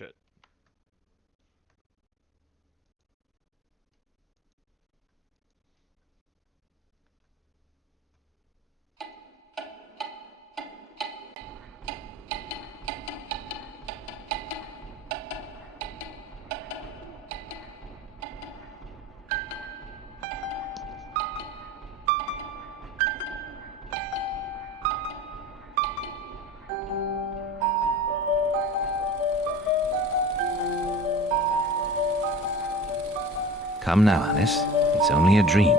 shit. Come now, Alice. It's only a dream.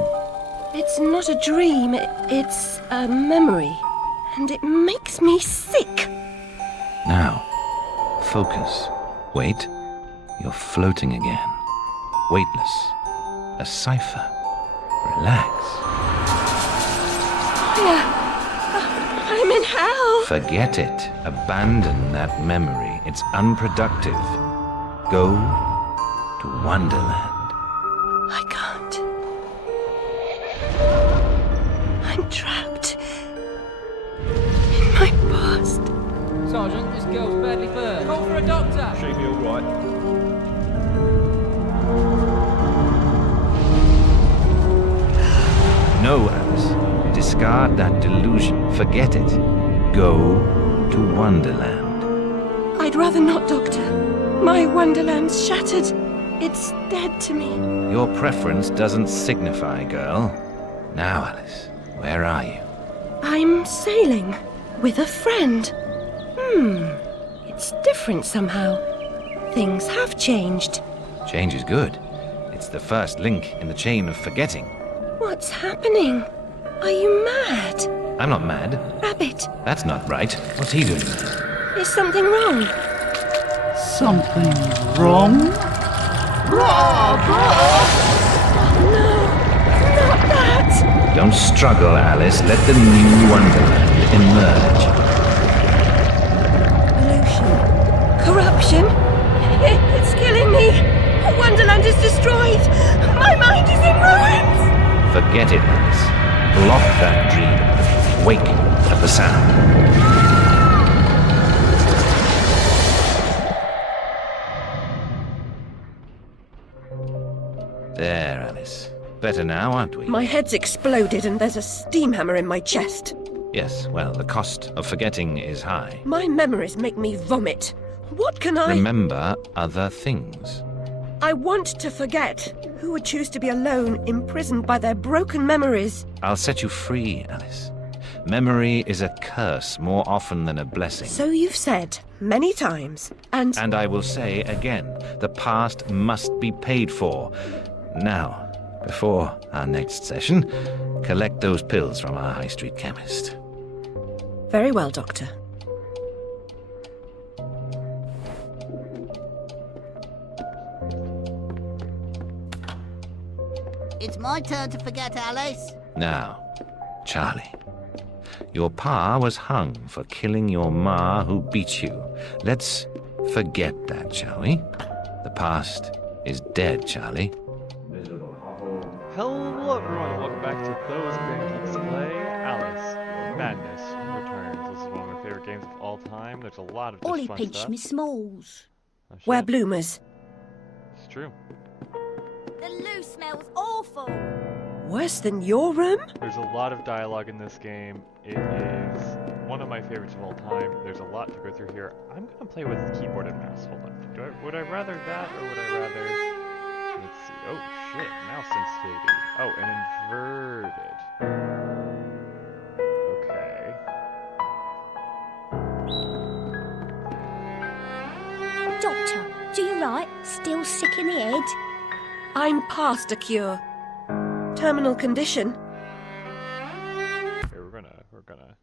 It's not a dream, it's a memory. And it makes me sick. Now, focus. Wait. You're floating again. Weightless. A cipher. Relax. I'm in hell. Forget it. Abandon that memory. It's unproductive. Go to Wonderland. I can't. I'm trapped in my past. Sergeant, this girl's badly burned. Call for a doctor! She'll be alright. No, Alice. Discard that delusion. Forget it. Go to Wonderland. I'd rather not, Doctor. My Wonderland's shattered. It's dead to me. Your preference doesn't signify, girl. Now, Alice, where are you? I'm sailing with a friend. It's different somehow. Things have changed. Change is good. It's the first link in the chain of forgetting. What's happening? Are you mad? I'm not mad. Rabbit, That's not right. What's he doing? is something wrong? Something wrong? No, not that! Don't struggle, Alice. Let the new Wonderland emerge. Pollution. Corruption. It's killing me. Wonderland is destroyed. My mind is in ruins. Forget it, Alice. Block that dream. Wake at the sound. There, Alice. Better now, aren't we? My head's exploded and there's a steam hammer in my chest. Yes, well, the cost of forgetting is high. My memories make me vomit. What can I... Remember other things. I want to forget. Who would choose to be alone, imprisoned by their broken memories? I'll set you free, Alice. Memory is a curse more often than a blessing. So you've said many times, and And I will say again, the past must be paid for. Now, before our next session, collect those pills from our high street chemist. very well, Doctor. It's my turn to forget, Alice. Now, Charlie, your pa was hung for killing your ma who beat you. Let's forget that, shall we? The past is dead, Charlie. Hello everyone, welcome back to Those Grand Geeks Play. Alice, Maddness returns. This is one of my favorite games of all time. There's a lot of just Ollie fun pinched stuff. me smalls. Oh, shit. We're bloomers. It's true. The loo smells awful. Worse than your room? There's a lot of dialogue in this game. It is one of my favorites of all time. There's a lot to go through here. I'm gonna play with keyboard and mouse. Hold on. Would I rather that or would I rather... Let's see. Oh shit, mouse sensitivity. Oh, and inverted. Okay. Doctor, do you right? Still sick in the head? I'm past a cure. Terminal condition. Okay, we're gonna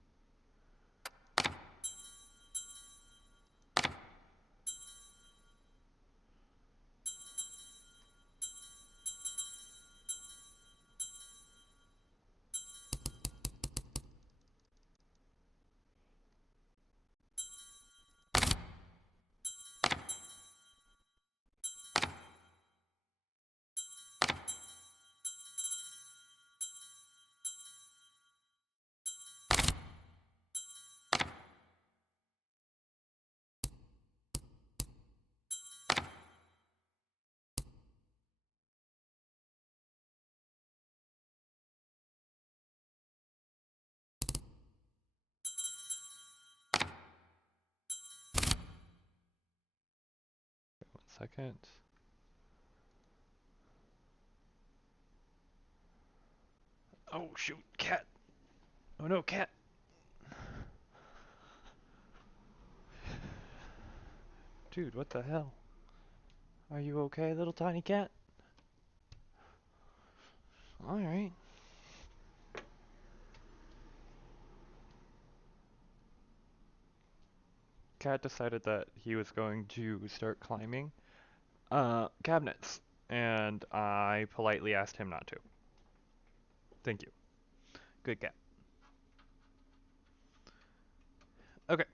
second. Oh shoot, cat! Oh no, cat! Dude, what the hell? Are you okay, little tiny cat? Alright. Cat decided that he was going to start climbing cabinets, and I politely asked him not to. Thank you. Good cat. Okay.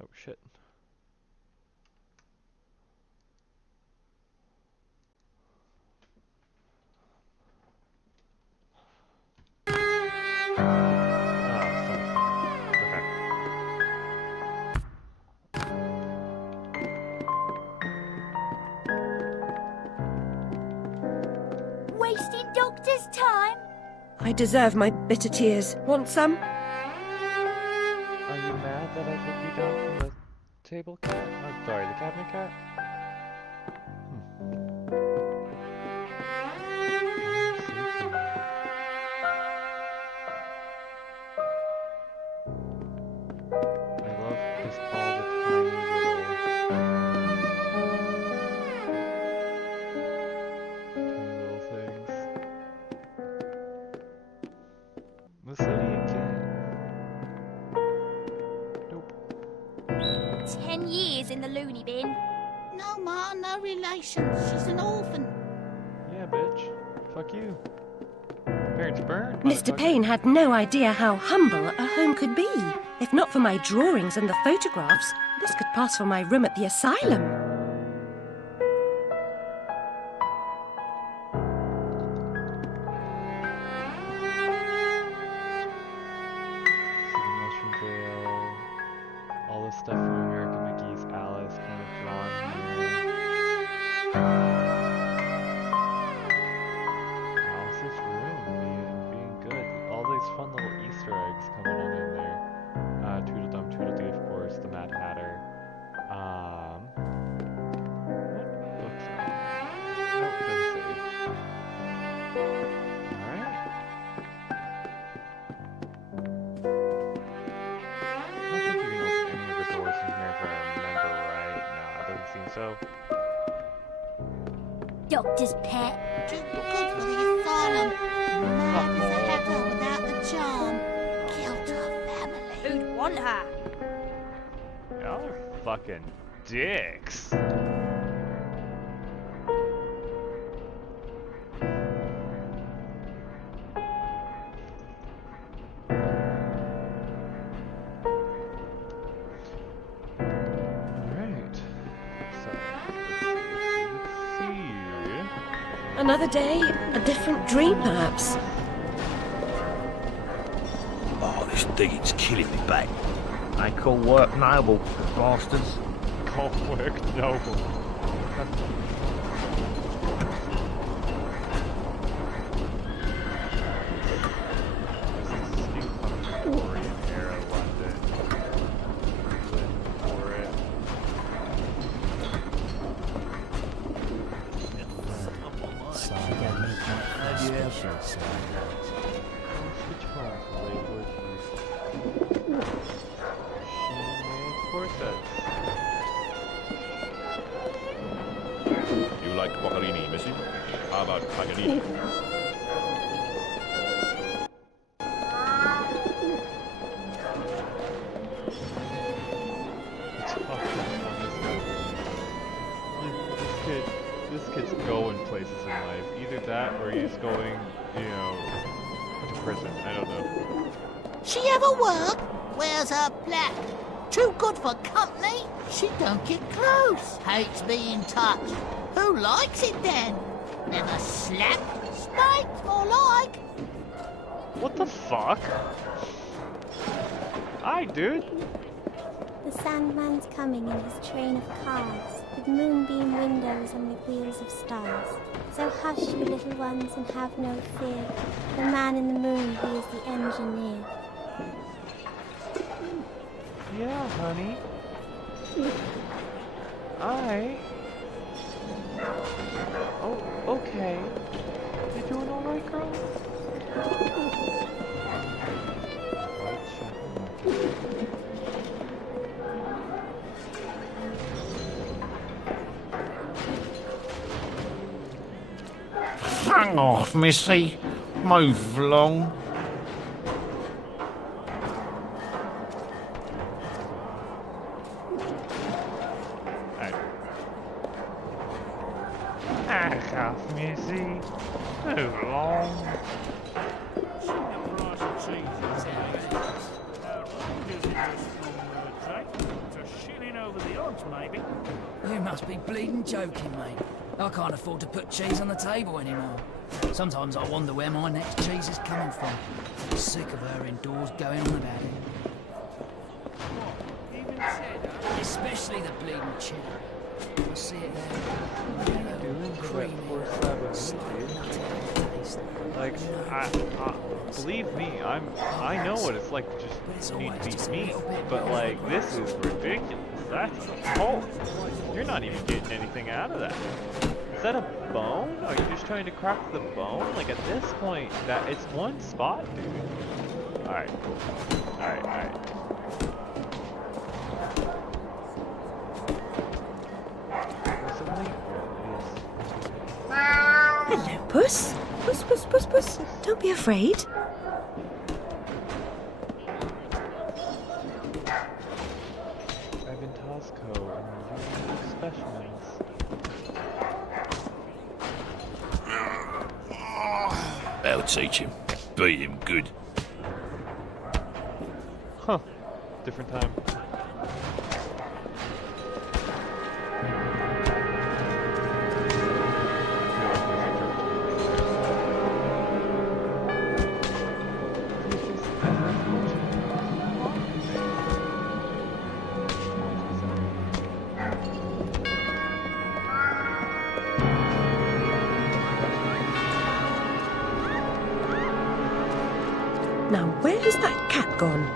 Oh shit. Wasting Doctor's time? I deserve my bitter tears. Want some? Are you mad that I took you down from the table cat? I'm sorry, the cabinet cat? I love just all the tiny little things. The city again. Nope. 10 years in the loony bin. No, Ma, no relation. She's an orphan. Yeah, bitch. Fuck you. Parents burn. Mr. Payne had no idea how humble a home could be. If not for my drawings and the photographs, this could pass for my room at the asylum. Mushroom Vale. All the stuff from American McGee's Alice kind of drawn here. Alice's room being good. All these fun little Easter eggs coming on in there. Tweedledum Tweedledee, of course, the Mad Hatter. What books are there? Nope, it doesn't say. Alright. I don't think you can open any of the doors in here if I remember right. Nah, it doesn't seem so. Doctor's pet. Too good for the asylum. Mad as a hatter without the charm. Killed her family. Who'd want her? Y'all are fucking dicks. Alright. So, let's see. Another day, a different dream, perhaps. Oh, this digging's killing me back. They call work noble, bastards. Call work noble. Victorian era London. Live for it. Switch homes, Lakewood. Champagne corsets. You like Boccherini, missy? How about Paganini? This kid's going places in life. Either that or he's going, you know, to prison. I don't know. She ever work? Where's her plaque? Too good for company? She don't get close. Hates being touched. Who likes it then? Never slapped? Spanked, more like. What the fuck? Hi, dude. The Sandman's coming in his train of cars. with moonbeam windows and with wheels of stars. So hush, you little ones, and have no fear. The man in the moon, he is the engineer. Yeah, honey. Oh, okay. You doing alright, girl? Hang off, missy. Move along. Back off, missy. Move along. You must be bleeding joking, mate. I can't afford to put cheese on the table anymore. Sometimes I wonder where my next cheese is coming from. Sick of her indoors going on about it. Especially the bleeding cheddar. I see it there. Doing Creamy. 24/7, Slightly dude. nutty taste. Like, believe me, I know what it's like to But it's just need always to just be a meat, little bit but more like, this aggressive. is ridiculous. That's a pulp. You're not even getting anything out of that. Is that a bone? Are you just trying to crack the bone? Like, at this point, that it's one spot, dude. Alright, cool. Alright. Hello, Puss. Puss. Don't be afraid. I've been Tosco, and you specimens. I'll teach him. Beat him good. Huh. Different time. Now, where's that cat gone?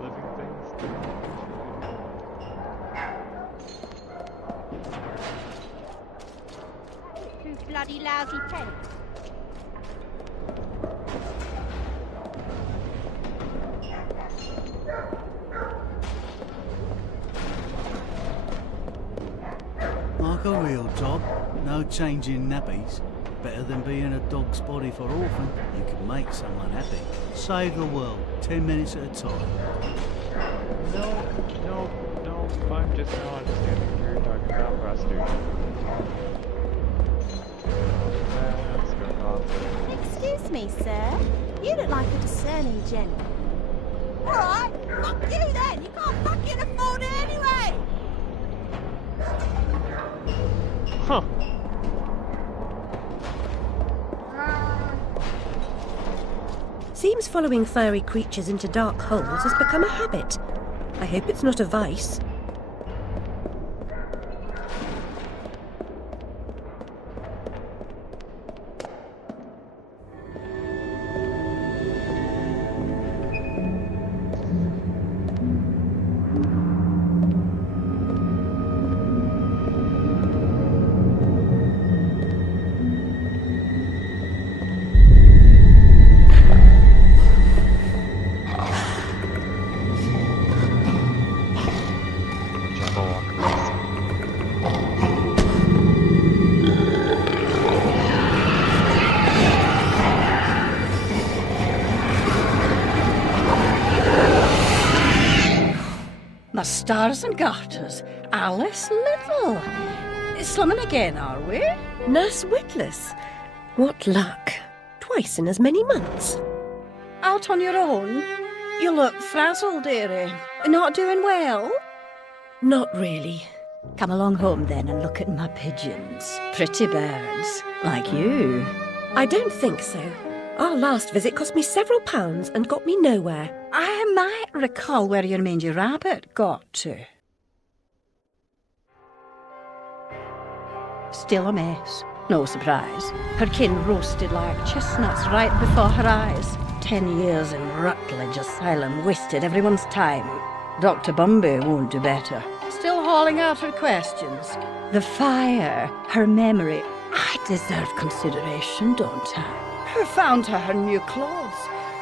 Living things. You bloody lousy pet. Like a real dog, no changing nappies. Better than being a dog's body for orphan. You can make someone happy. Save the world, 10 minutes at a time. No, I'm just now understanding what you're talking about prostitution. Let's go off. Excuse me, sir. You look like a discerning gent. Alright, fuck you then. You can't fucking afford it anyway. Huh. Seems following furry creatures into dark holes has become a habit. I hope it's not a vice. My stars and garters, Alice Little. Slumming again, are we? Nurse Witless. What luck. Twice in as many months. Out on your own? You look frazzled, dearie. Not doing well? Not really. Come along home then and look at my pigeons. Pretty birds, like you. I don't think so. Our last visit cost me several pounds and got me nowhere. I might recall where your mangy rabbit got to. Still a mess. No surprise. Her kin roasted like chestnuts right before her eyes. 10 years in Rutledge Asylum wasted everyone's time. Dr. Bumby won't do better. Still hauling out her questions. The fire, her memory. I deserve consideration, don't I? Who found her new clothes?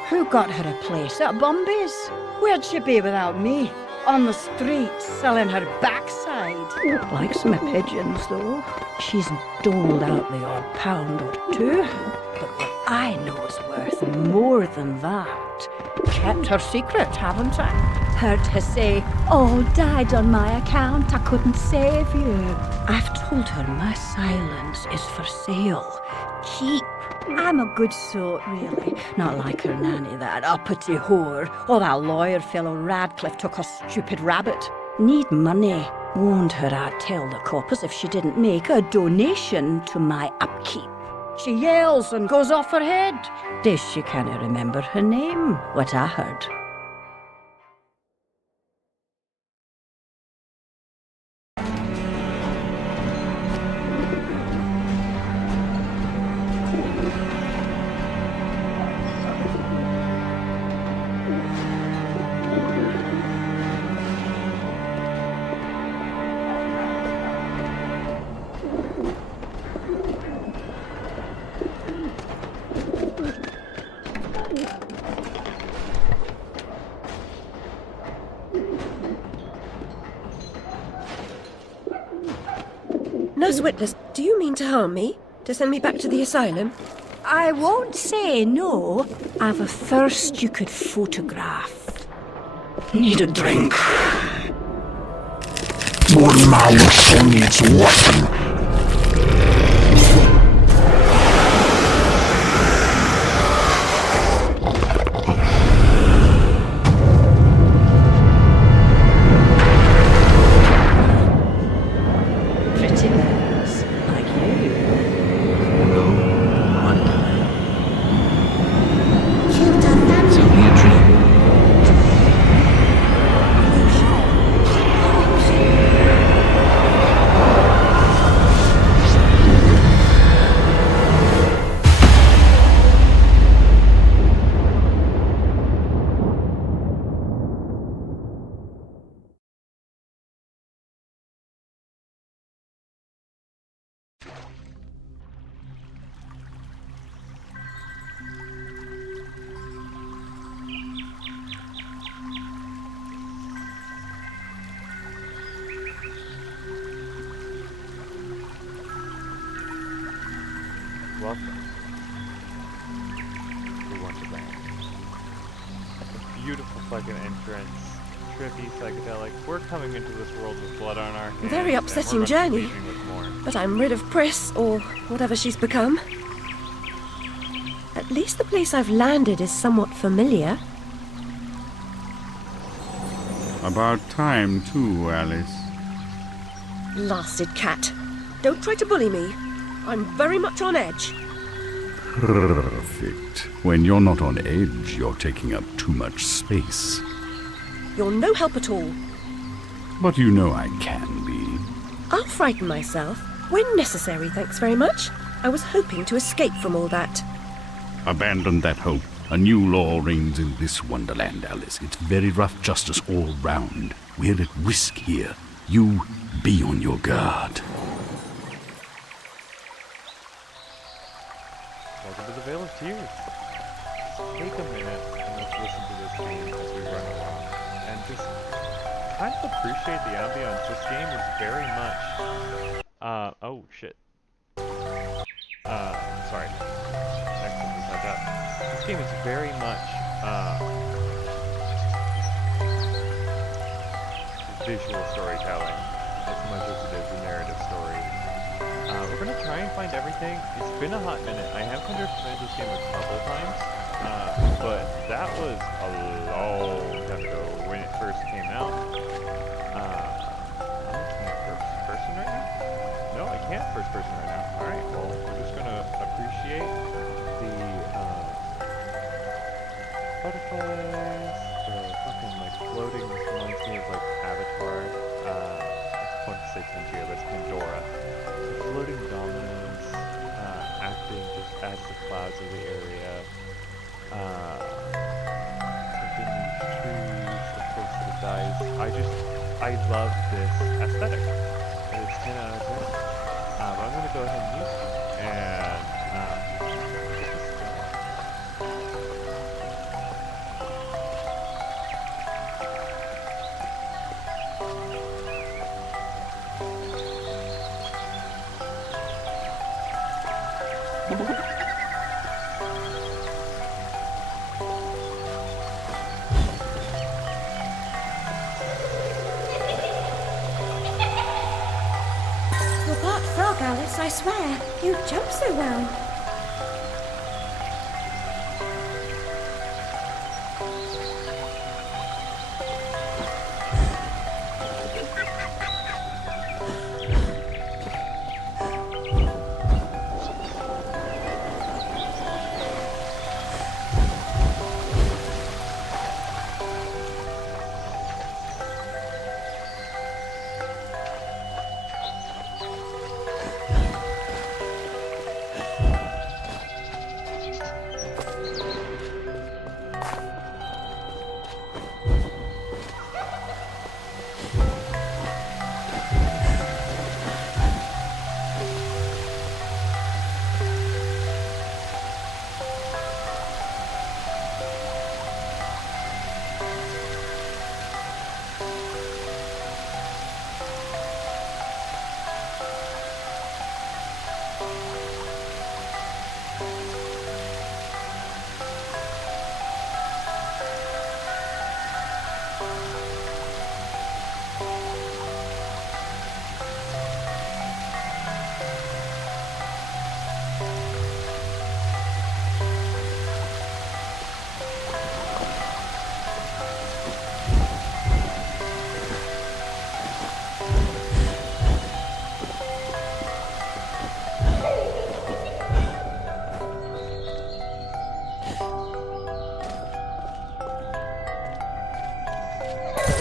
Who got her a place at Bumby's? Where'd she be without me? On the street, selling her backside. Likes my pigeons, though. She's doled out the odd pound or two. But what I know is worth more than that. Kept her secret, haven't I? Heard her say, "All died on my account, I couldn't save you." I've told her my silence is for sale. Keep. I'm a good sort, really. Not like her nanny, that uppity whore. Or that lawyer fellow Radcliffe took a stupid rabbit. Need money. Warned her I'd tell the coppers if she didn't make a donation to my upkeep. She yells and goes off her head. Days she can't remember her name, what I heard. Nurse Witness, do you mean to harm me? To send me back to the asylum? I won't say no. I've a thirst you could photograph. Need a drink. One mouth needs weapon. Pretty bears, like you. It's only a dream. Welcome to Wonderland. A beautiful fucking entrance, trippy, psychedelic. We're coming into this world with blood on our hands. Very upsetting and we're gonna be journey. leaving with more. But I'm rid of Pris, or whatever she's become. At least the place I've landed is somewhat familiar. About time, too, Alice. Blasted cat. Don't try to bully me. I'm very much on edge. Perfect. When you're not on edge, you're taking up too much space. You're no help at all. But you know I can be. I'll frighten myself. When necessary, thanks very much. I was hoping to escape from all that. Abandon that hope. A new law reigns in this wonderland, Alice. It's very rough justice all round. We're at risk here. You be on your guard. Welcome to the Vale of Tears. Just take a minute and let's listen to this game as we run along. And just kind of appreciate the ambience. This game is very much... oh shit. Sorry. Exit this heads up. This game is very much, visual storytelling as much as it is a narrative story. We're gonna try and find everything. It's been a hot minute. I have understood this game a couple times, but that was a long time ago when it first came out. I can't first person right now? No, I can't first person right now. Alright, well, we're just gonna appreciate the butterflies, the fucking like floating, this reminds me of like Avatar. I want to say Tangier, but it's Pandora. The floating dominoes, acting just as the clouds of the area. Flipping these trees, the close to the dice. I love this aesthetic. It's 10 out of 10. But I'm gonna go ahead and use it. And, You're part frog, Alice, I swear. You jump so well.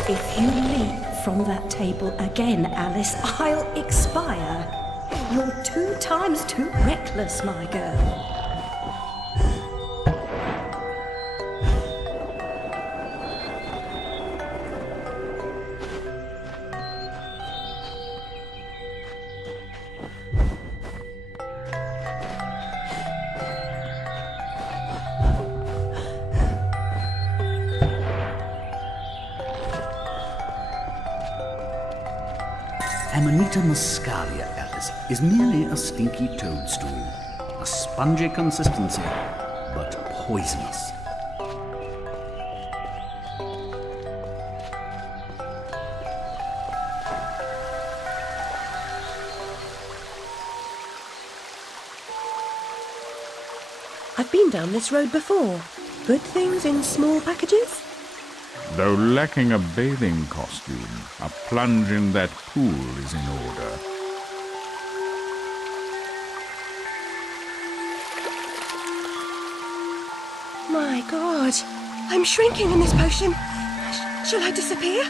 If you leap from that table again, Alice, I'll expire. You're 2 times too reckless, my girl. Amanita muscaria, Alice, is merely a stinky toadstool. A spongy consistency, but poisonous. I've been down this road before. Good things in small packages? Though lacking a bathing costume, a plunge in that pool is in order. My God, I'm shrinking in this potion. Shall I disappear?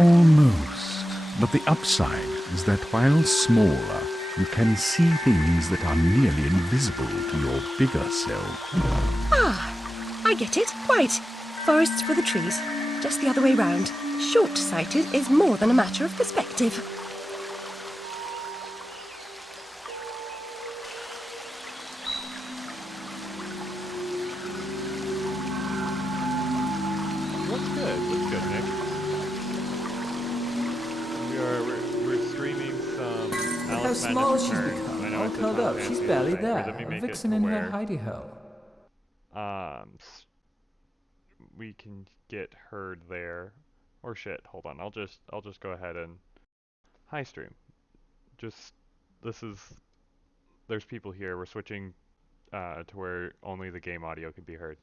Almost. But the upside is that while smaller, you can see things that are nearly invisible to your bigger self. Ah, I get it. Right. Forests for the trees. Just the other way round. Short-sighted is more than a matter of perspective. Looks good, Nick. We're streaming some Look how Alice small Maddness she's Returns. become. I know All it's a curled Tom up. She's Clancy barely thing, but there. let me A make it vixen to in her where, hidey hole. we can get heard there. Or shit, hold on. I'll just go ahead and hi stream. There's people here. We're switching to where only the game audio can be heard.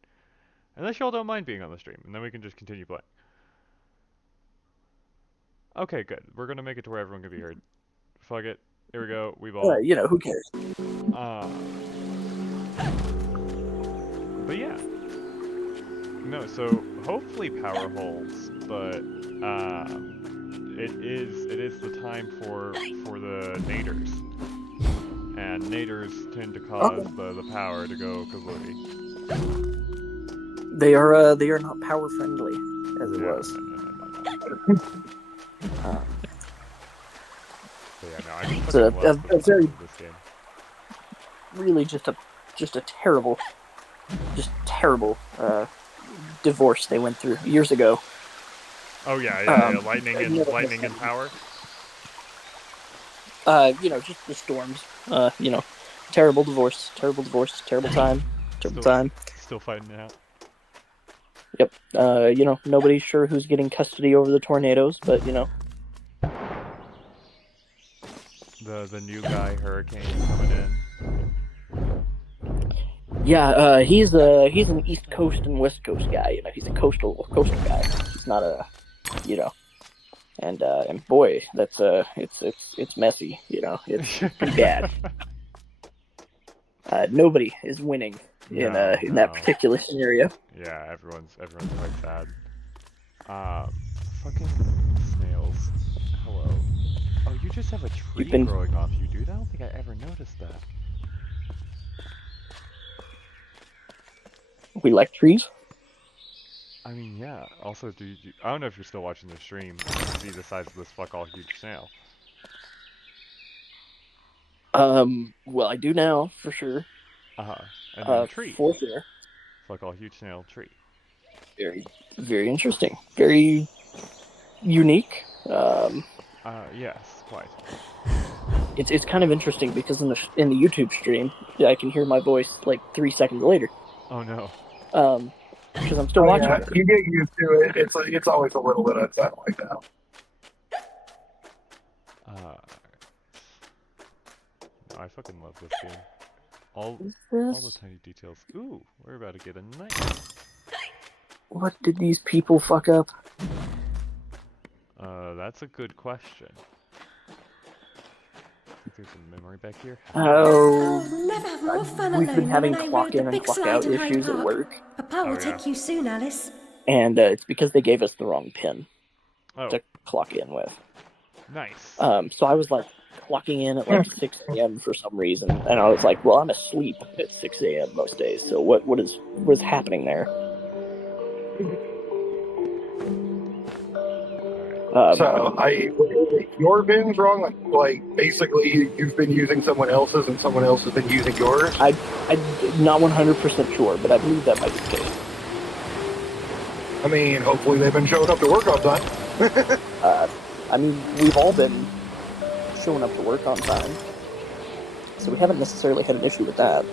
Unless y'all don't mind being on the stream, and then we can just continue playing. Okay, good. We're gonna make it to where everyone can be heard. Fuck it. Here we go. We ball. Who cares? But yeah. No, so hopefully power holds, but it is the time for the naders, and naders tend to cause the power to go kablooey. They are not power friendly as it was. It's a very this game. Really just a terrible divorce they went through years ago. Oh yeah, lightning and power. Just the storms. Terrible divorce, terrible time. Still fighting it out. Yep. Nobody's sure who's getting custody over the tornadoes, but The new guy, Hurricane, coming in. Yeah, he's an East Coast and West Coast guy. He's a coastal guy. He's not a, and boy, that's it's messy. It's pretty bad. Nobody is winning in that particular scenario. Yeah, everyone's quite sad. Fucking snails. Hello. Oh, you just have a tree growing off you, dude. I don't think I ever noticed that. We like trees. I mean, yeah. Also, I don't know if you're still watching the stream. You can see the size of this fuck all huge snail. Well, I do now for sure. And then tree. For sure. Fuck all huge snail tree. Very, very interesting. Very unique. Yes, quite. It's kind of interesting because in the YouTube stream, I can hear my voice like 3 seconds later. Oh no. Because I'm still watching it. You get used to it. It's always a little bit unsettling now. No, I fucking love this game. All the tiny details. Ooh, we're about to get a knife. What did these people fuck up? That's a good question. There's some memory back here. Never have more fun We've been having alone clock in and big clock slide out to Hyde issues at Park. work. Papa will take you soon, Alice. And it's because they gave us the wrong pin to clock in with. Nice. So I was like clocking in at like 6 a.m. for some reason, and I was like, well, I'm asleep at 6 a.m. most days, so what is happening there? Your bin's wrong. Like basically, you've been using someone else's, and someone else has been using yours. I'm not 100% sure, but I believe that might be the case. I mean, hopefully they've been showing up to work on time. I mean, we've all been showing up to work on time, so we haven't necessarily had an issue with that.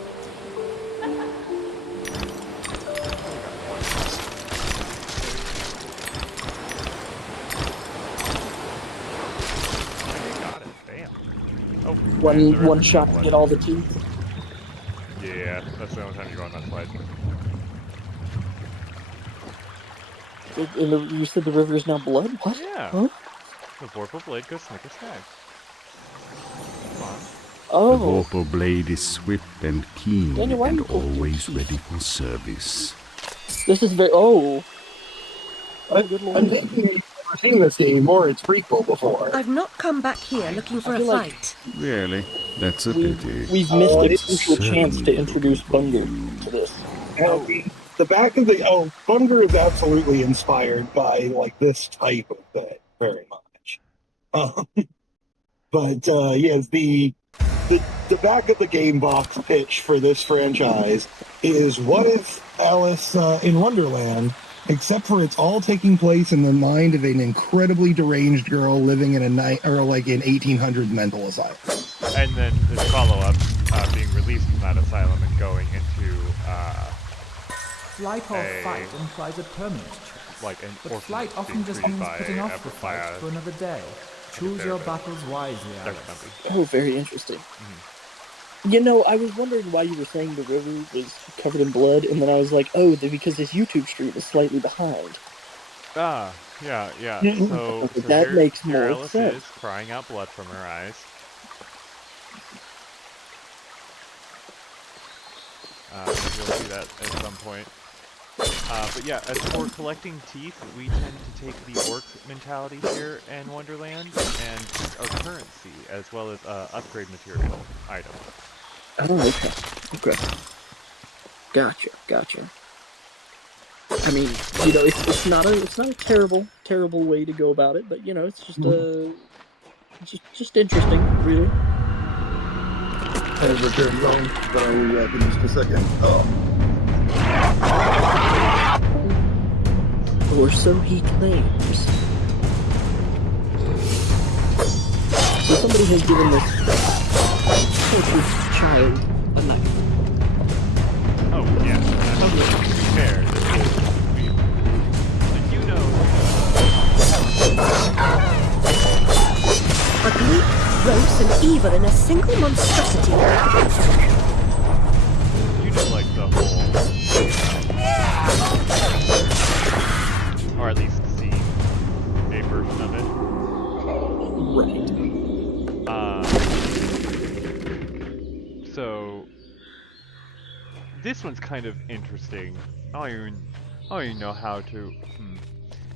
One shot to get all the teeth. Yeah, that's the only time you go on that slide. You said the river is now blood? What? Yeah. Huh? The Vorpal blade goes snicker snag. Oh. The Vorpal blade is swift and keen Daniel, and always ready for service. This is very... Oh. Good Lord. I'm thinking you've never seen this game or its prequel before. I've not come back here looking for a fight. Really? That's a pity. We've missed a crucial chance to introduce Bunger to this. The back of the Bunger is absolutely inspired by like this type of thing very much. Yes, the back of the game box pitch for this franchise is what if Alice in Wonderland, except for it's all taking place in the mind of an incredibly deranged girl living in an 1800 mental asylum. And then his follow-up, being released from that asylum and going into Flight or fight implies a permanent choice. But flight often just means putting off the fight for another day. Choose your battles wisely, Alice. Oh, very interesting. I was wondering why you were saying the river was covered in blood, and then I was like, because his YouTube stream is slightly behind. Yeah. So that makes here more Alice sense. is crying out blood from her eyes. You'll see that at some point. But yeah, as for collecting teeth, we tend to take the orc mentality here in Wonderland and use our currency as well as upgrade material items. Oh, okay. Gotcha. I mean, you know, it's not a terrible way to go about it, but you know, it's just interesting, really. Hey, Richard, I'll be back in just a second. Or so he claims. So somebody has given this tortured child a knife. Oh, yeah. To be fair, you know... Ugly, gross, and evil in a single monstrosity. You know, like, the whole... Or at least see a version of it. Right. So... This one's kind of interesting. I don't even know how to...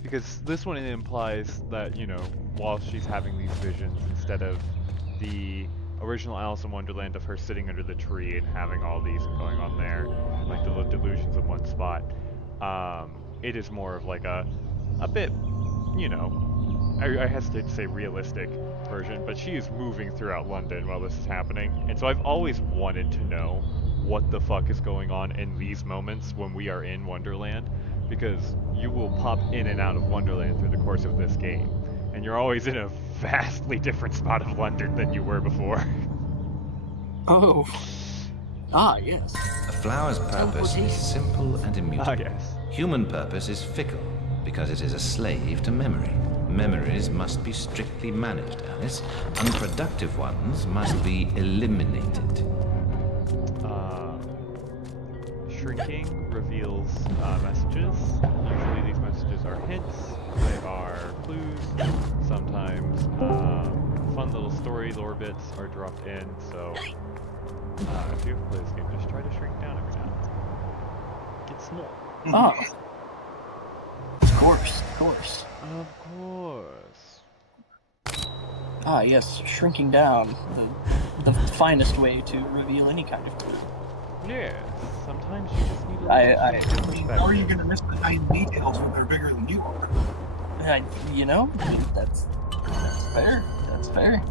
Because this one implies that, you know, while she's having these visions, instead of the original Alice in Wonderland of her sitting under the tree and having all these going on there, like the delusions in one spot, it is more of like a bit, you know, I hesitate to say realistic version, but she is moving throughout London while this is happening, and so I've always wanted to know what the fuck is going on in these moments when we are in Wonderland, because you will pop in and out of Wonderland through the course of this game, and you're always in a vastly different spot of London than you were before. Oh. Ah, yes. A flower's purpose is simple and immutable. Ah, yes. Human purpose is fickle, because it is a slave to memory. Memories must be strictly managed, Alice. Unproductive ones must be eliminated. Shrinking reveals messages. Usually these messages are hints, they are clues, sometimes fun little story lore bits are dropped in, so if you play this game, just try to shrink down every now and then. Get small. Oh. Of course. Of course. Ah, yes, shrinking down, the finest way to reveal any kind of clue. Yes, sometimes you just need a little perspective. How are you going to miss the tiny details when they're bigger than you are? You know, that's fair. That's fair.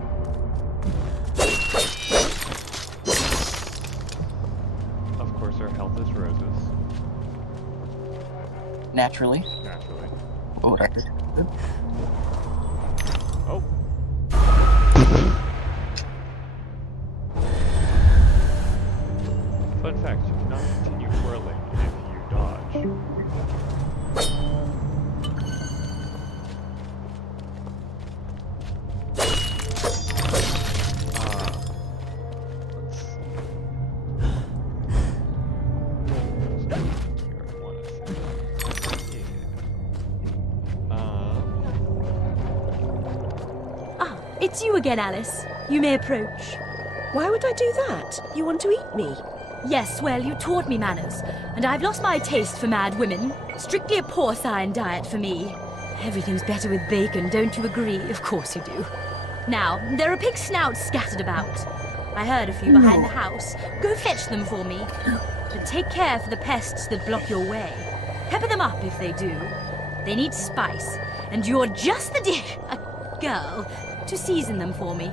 Of course, our health is roses. Naturally. What would I do? Oh. Fun fact, you cannot continue whirling if you dodge. It's you again, Alice. You may approach. Why would I do that? You want to eat me? Yes, well, you taught me manners, and I've lost my taste for mad women. Strictly a porcine diet for me. Everything's better with bacon, don't you agree? Of course you do. Now, there are pig snouts scattered about. I heard a few behind the house. Go fetch them for me. But take care for the pests that block your way. Pepper them up if they do. They need spice, and you're just the girl to season them for me.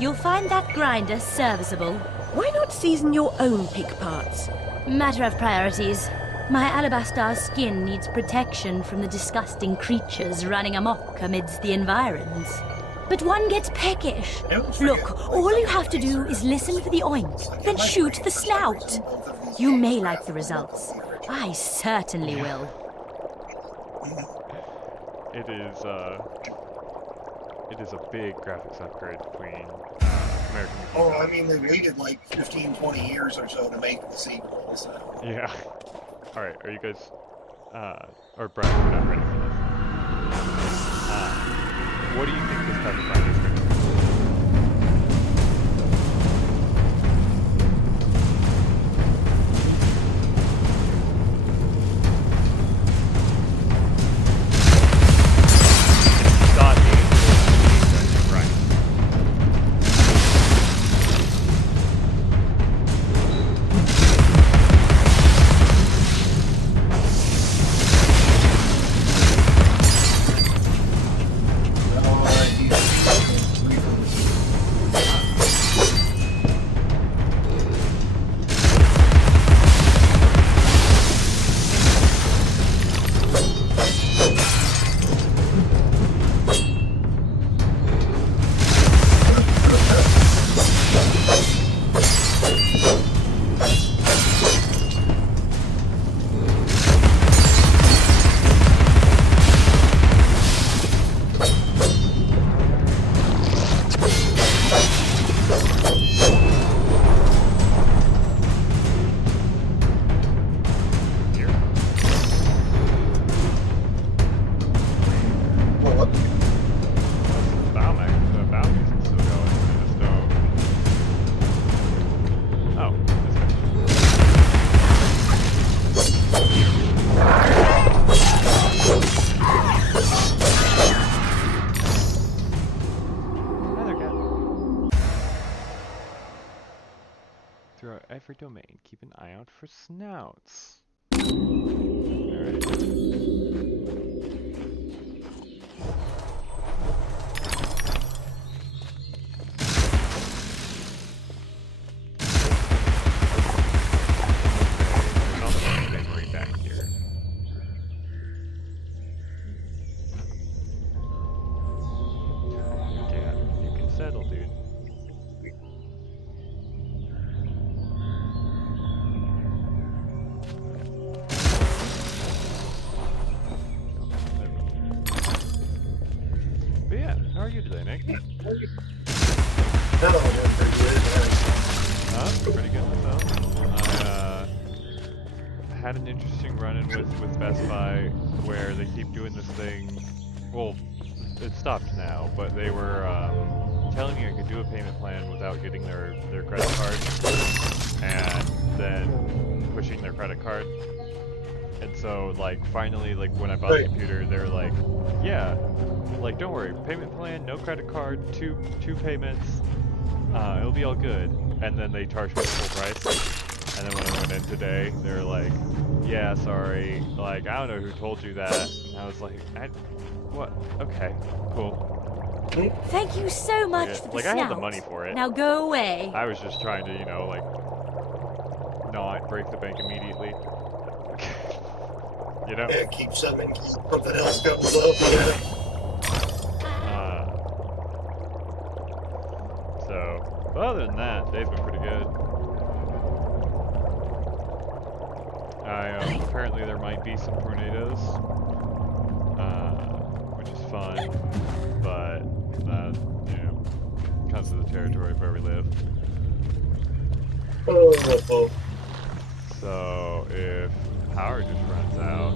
You'll find that grinder serviceable. Why not season your own pig parts? Matter of priorities. My alabaster skin needs protection from the disgusting creatures running amok amidst the environs. But one gets peckish. Look, all you have to do is listen for the oink, then shoot the snout. You may like the results. I certainly will. It is a big graphics upgrade between American Music. Oh, I mean, they waited like 15, 20 years or so to make the sequel, so... Yeah. Alright, are you guys... or Brian, we're not ready for this. What do you think this type of fight is going to be? every domain. Keep an eye out for snouts. Alright. Back here. Yeah, you can settle, dude. But yeah, how are you today, Nick? Hello, I'm pretty good. Pretty good myself. I had an interesting run-in with Best Buy where they keep doing this thing. Well, it stopped now, but they were telling me I could do a payment plan without getting their credit card, and then pushing their credit card. And so, like, finally, like, when I bought the computer, they're like, yeah, like, don't worry, payment plan, no credit card, two payments, it'll be all good. And then they charged me the full price. And then when I went in today, they're like, yeah, sorry, like, I don't know who told you that. And I was like, what? Okay, cool. Thank you so much for the Like, I had the money for it. Now go away. I was just trying to, you know, like, not break the bank immediately. You know? Yeah, keep something else comes up, you gotta... So, but other than that, they've been pretty good. Apparently there might be some tornadoes, which is fun, but, you know, comes to the territory of where we live. Oh. So, if power just runs out,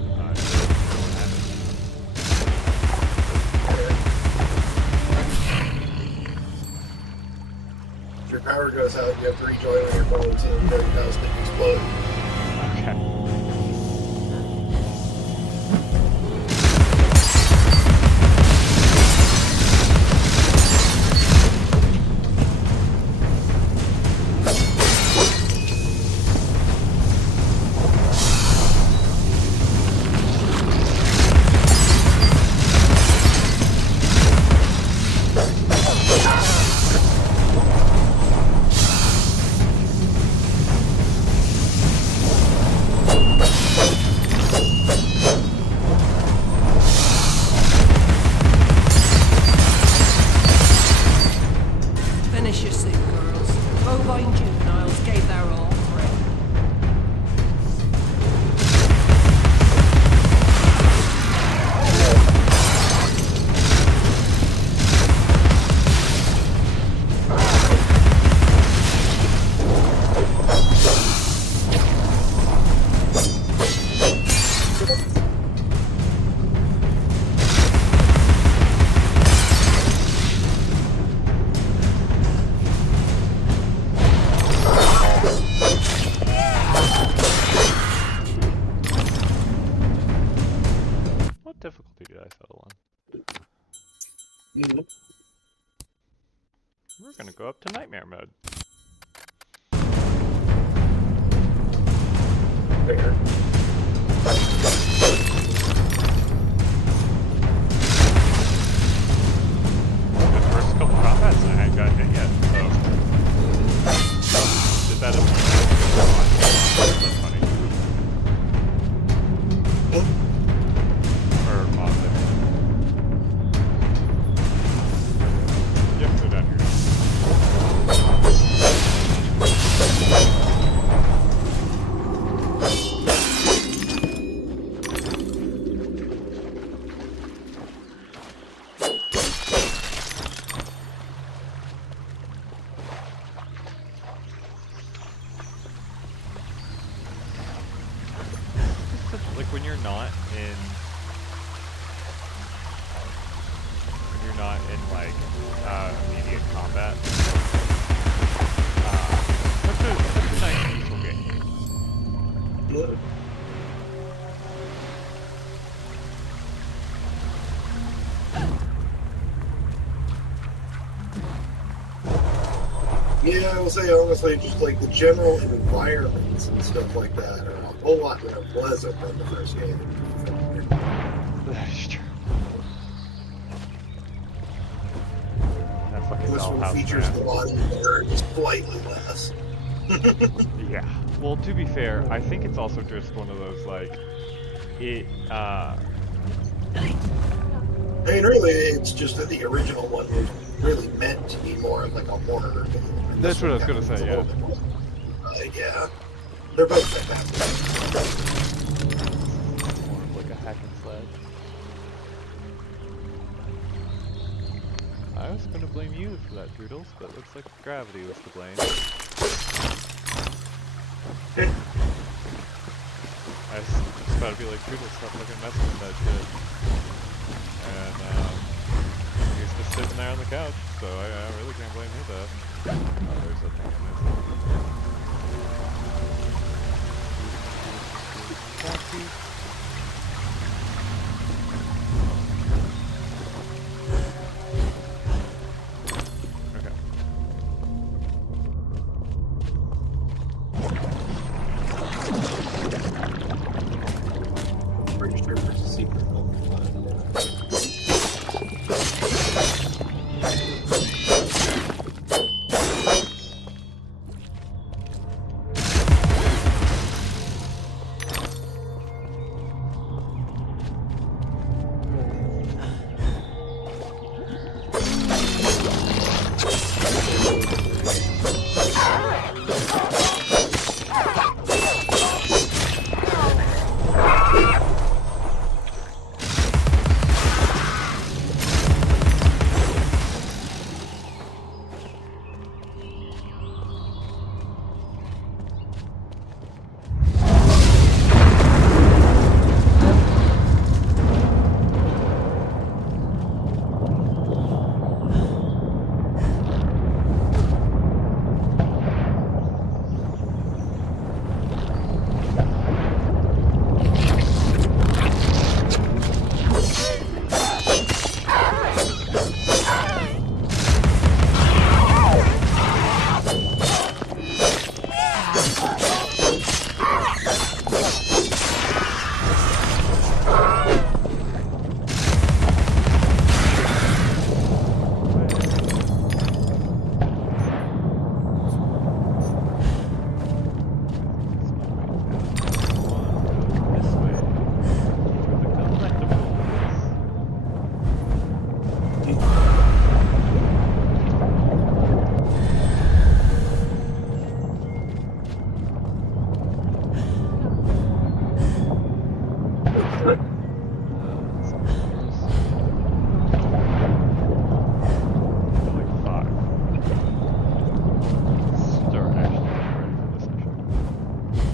if your power goes out, you have to rejoin on your phone so the house didn't explode. Okay. We're gonna go up to nightmare mode. Fair. The first couple combats I hadn't gotten hit yet, so did that that's funny. Or mod there. Yep, go down here. Like when you're not in like immediate combat, such a nice peaceful game. Good. Yeah, I will say honestly, just like the general environments and stuff like that are a whole lot more pleasant than the first game. That's true. That fucking This one dollhouse, features man. the body there, just slightly less. Yeah. Well, to be fair, I think it's also just one of those, like, I mean, really, it's just that the original one was really meant to be more of like a horror game. That's what I was gonna say, yeah. Yeah. They're both fantastic. More of like a hack and slash. I was gonna blame you for that, Doodles, but looks like gravity was to blame. I was just about to be like, Doodles, stop fucking messing with that shit. And, he's just sitting there on the couch, so I really can't blame you though. Oh, there's a thing I missed. Pretty sure there's a secret goal.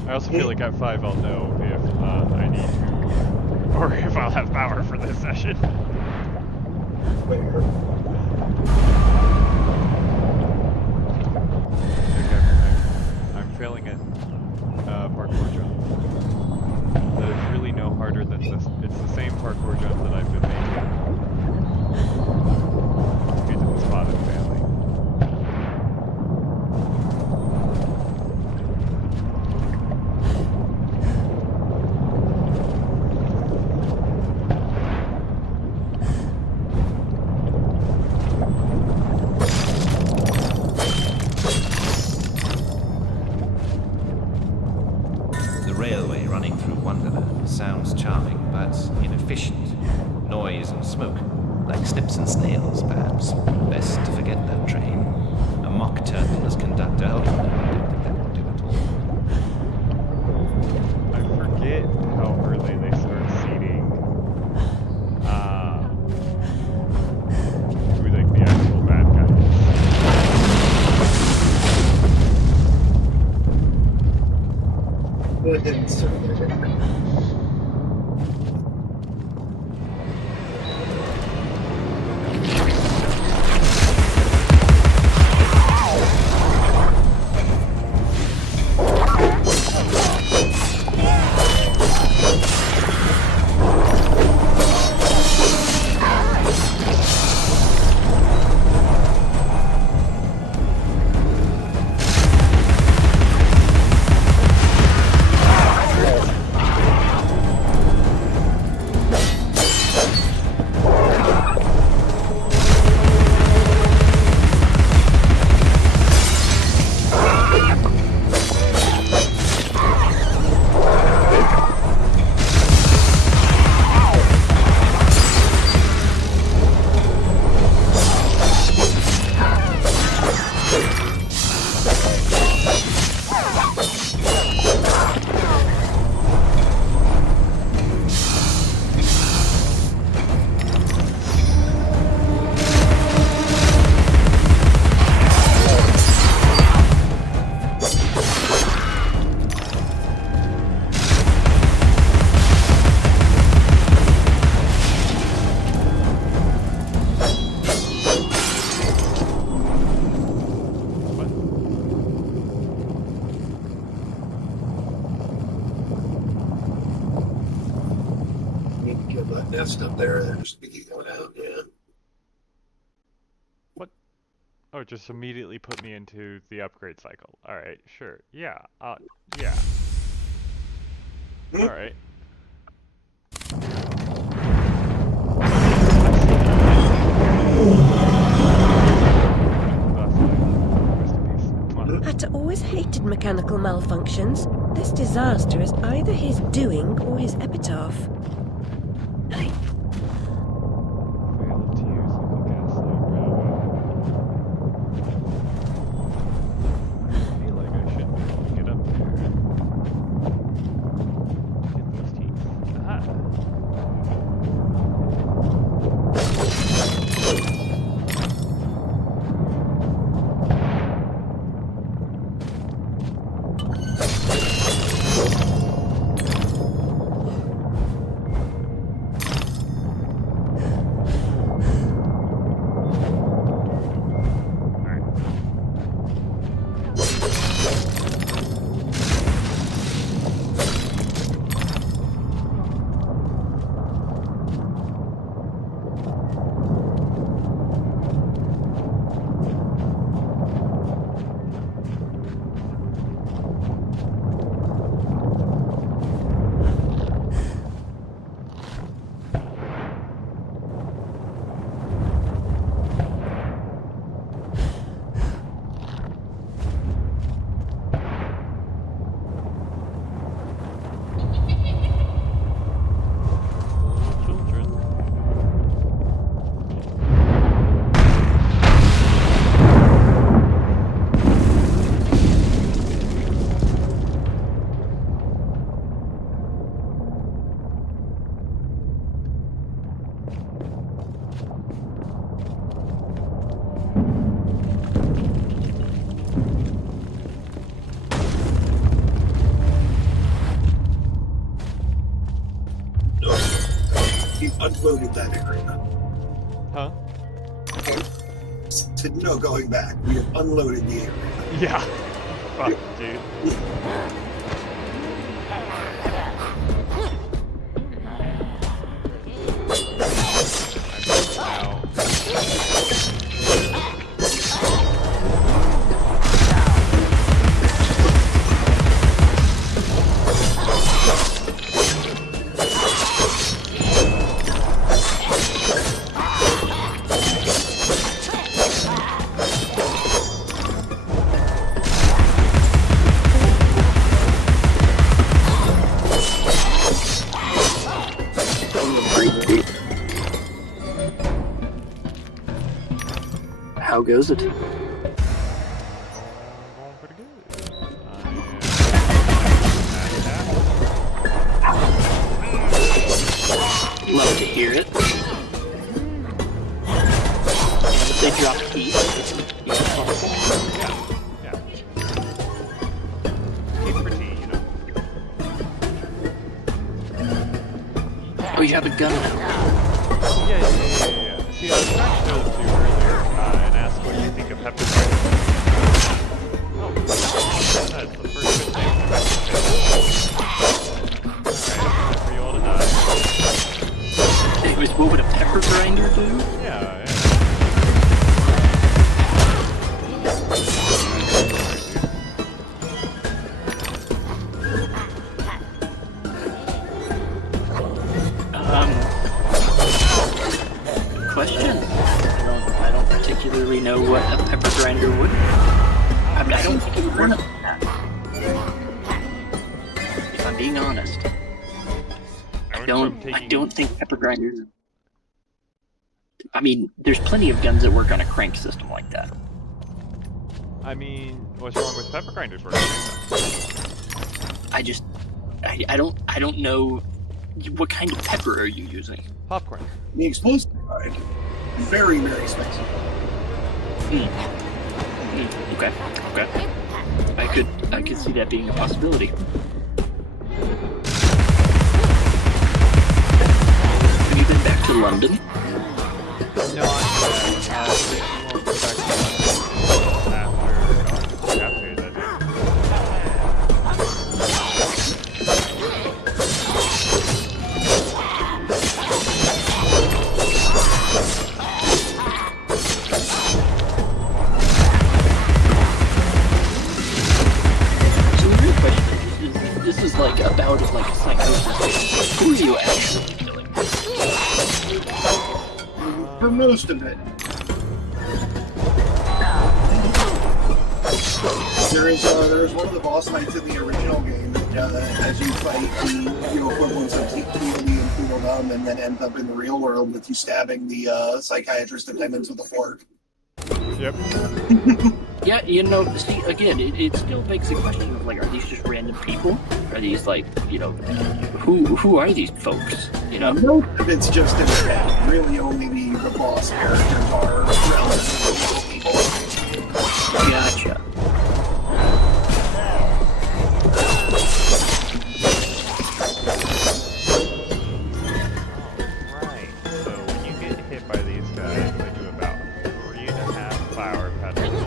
I also feel like at 5 I'll know if I need to, or if I'll have power for this session. I'm failing at parkour jump. That is really no harder than this. It's the same parkour jump that I've been making. Due to the spot I'm failing. Sounds charming, but inefficient. Noise and smoke, like snips and snails, perhaps. Best to forget that train. A mock turtle as conductor. Oh, I don't think that will do at all. I forget how early they start seeding who like the actual bad guy is. nest up there. They're just picking one out, yeah. What? Oh, just immediately put me into the upgrade cycle. Alright, sure. Yeah, yeah. Alright. Hatter always hated mechanical malfunctions. This disaster is either his doing or his epitaph. Hey. Unloaded that area. Huh? Said no going back. We have unloaded the area. Yeah. Fuck, dude. How goes it? Love to hear it. They drop heat. Yeah. Heat for tea, you know. Oh, you have a gun now. Yeah. See, I was trying to show it to you earlier and ask what you think of pepper spray. Oh, that's the first good thing. Alright, for you all to die. Anyways, what would a pepper grinder do? Yeah. Question. I don't particularly know what a pepper grinder would. I mean, I don't think it would run up that. If I'm being honest. I don't think pepper grinders. I mean, there's plenty of guns that work on a crank system like that. I mean, what's wrong with pepper grinders working like that? I don't know. What kind of pepper are you using? Popcorn. The explosive kind. Very, very spicy. Okay. I could see that being a possibility. Have you been back to London? No, I won't go back to London after that. for most of it. There's one of the boss fights in the original game that as you fight the equivalents of Tweedledee and Tweedledum, and then ends up in the real world with you stabbing the psychiatrist attendants with a fork. Yep. Yeah, see, again, it still begs the question of, like, are these just random people? Are these, like, who are these folks, Most of it's just in the head. Really only the boss characters are relatively people. Gotcha. Alright, so when you get hit by these guys, they do about 3.5 flower petals.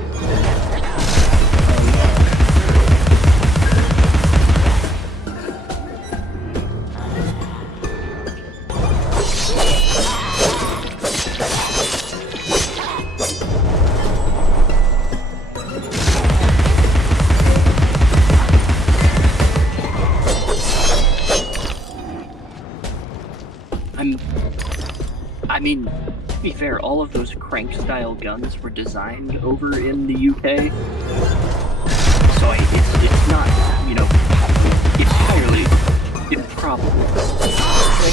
I mean, to be fair, all of those crank-style guns were designed over in the UK, so it's not, entirely improbable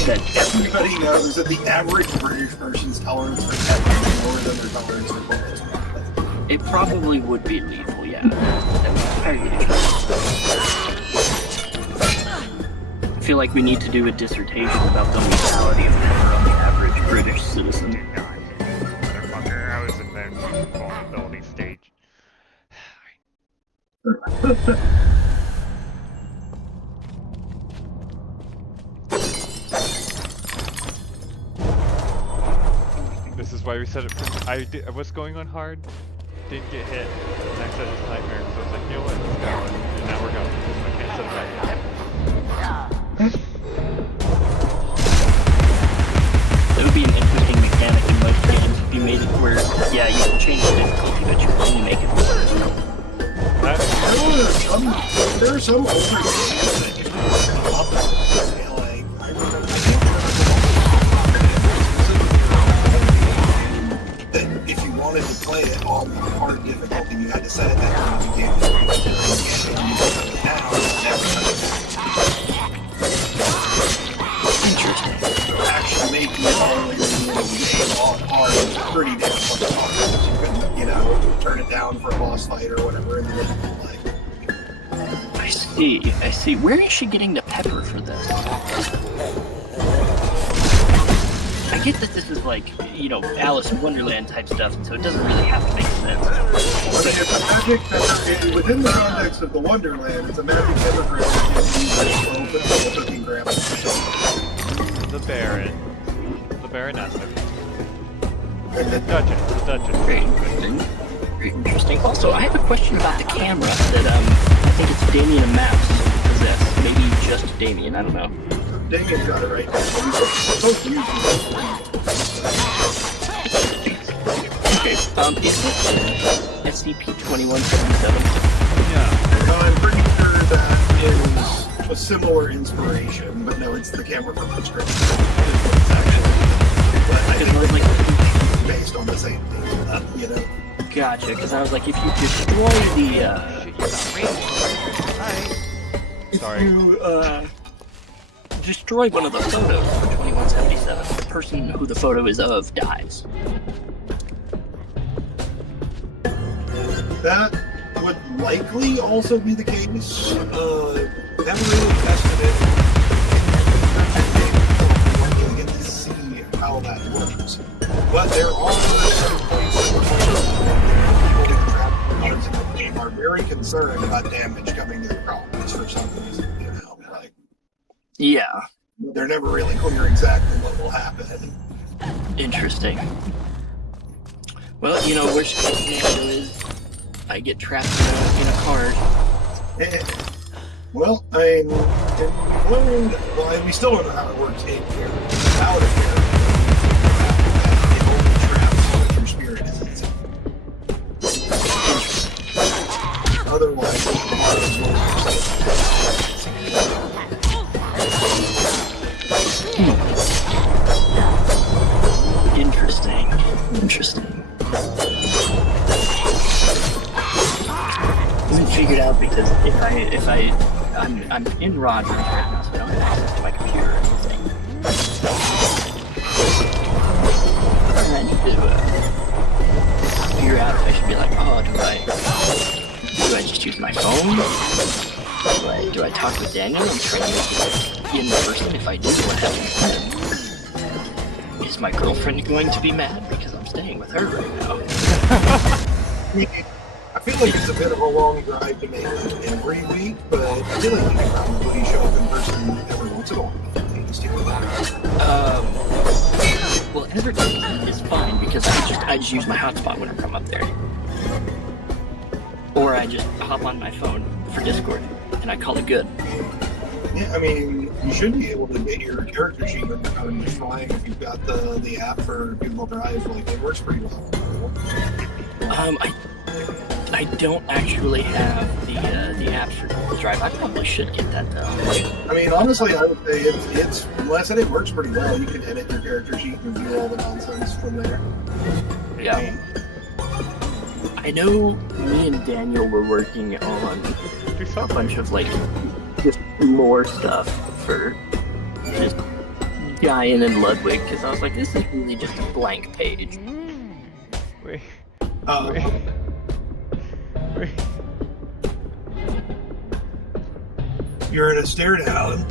that everybody knows that the average British person's tolerance for pepper is lower than their tolerance for bullets. It probably would be lethal, yeah. That's entirely true. I feel like we need to do a dissertation about the lethality of pepper on the average British citizen. Motherfucker, I was in their vulnerability stage. This is why we set it for... I was going on hard, didn't get hit, and I said it's nightmare, so I was like, you know what, let's go, and now we're going. I can't set it back. It would be an interesting mechanic in most games if you made it where, yeah, you can change the difficulty, but you can only make it worse. There are some older games that just that if you wanted to play it on the hard difficulty, you had to set it that way. You actually making it all the way through the game on hard is pretty damn fucking hard. You couldn't, turn it down for a boss fight or whatever in the middle of life. I see. Where is she getting the pepper for this? I get that this is like, Alice in Wonderland type stuff, so it doesn't really have to make sense. But it's a magic pepper, within the context of the Wonderland, it's a magic pepper grab that you cooking grab. The Baron. The Baroness. The Duchess. Very interesting. Very interesting. Also, I have a question about the camera that, I think it's Damien and Maps possess. Maybe just Damien, I don't know. Damien got it right. Okay, is it SCP-2177? Yeah. I'm pretty sure that is a similar inspiration, but no, it's the camera from the script. It's actually. But I think it's like based on the same thing, Gotcha, because I was like, if you destroy destroy one of the photos for 2177, the person who the photo is of dies. That would likely also be the case. Never really tested it. I really get to see how that works. But there are certain points where people are very concerned about damage coming to the properties for some reason, Yeah. They're never really clear exactly what will happen. Interesting. Well, worst case scenario is I get trapped in a card. Well, we've learned, we still don't know how it works in here. Out of here, it only traps what your spirit is inside. Otherwise, Interesting. Interesting. I haven't figured out because I'm in Rogers right now, so I don't have access to my computer or anything. I need to figure out if I should be like, oh, do I just use my phone? Do I talk with Daniel and try to in person? If I do, what happens then? Is my girlfriend going to be mad because I'm staying with her right now? I feel like it's a bit of a long drive to make like every week, but I feel like you can probably show up in person every once in a while. Well, every time is fine because I just use my hotspot when I come up there, or I just hop on my phone for Discord and I call it good. Yeah, I mean, you should be able to get your character sheet when you're coming just fine if you've got the app for Google Drive. Like, it works pretty well. I don't actually have the app for Google Drive. I probably should get that though. I mean, honestly, I would say it's well, I said it works pretty well. You can edit your character sheet and view all the nonsense from there. Yeah. I know me and Daniel were working on a bunch of like just lore stuff for just Guyan and Ludwig because I was like, this is really just a blank page. Wait. You're in a stare down.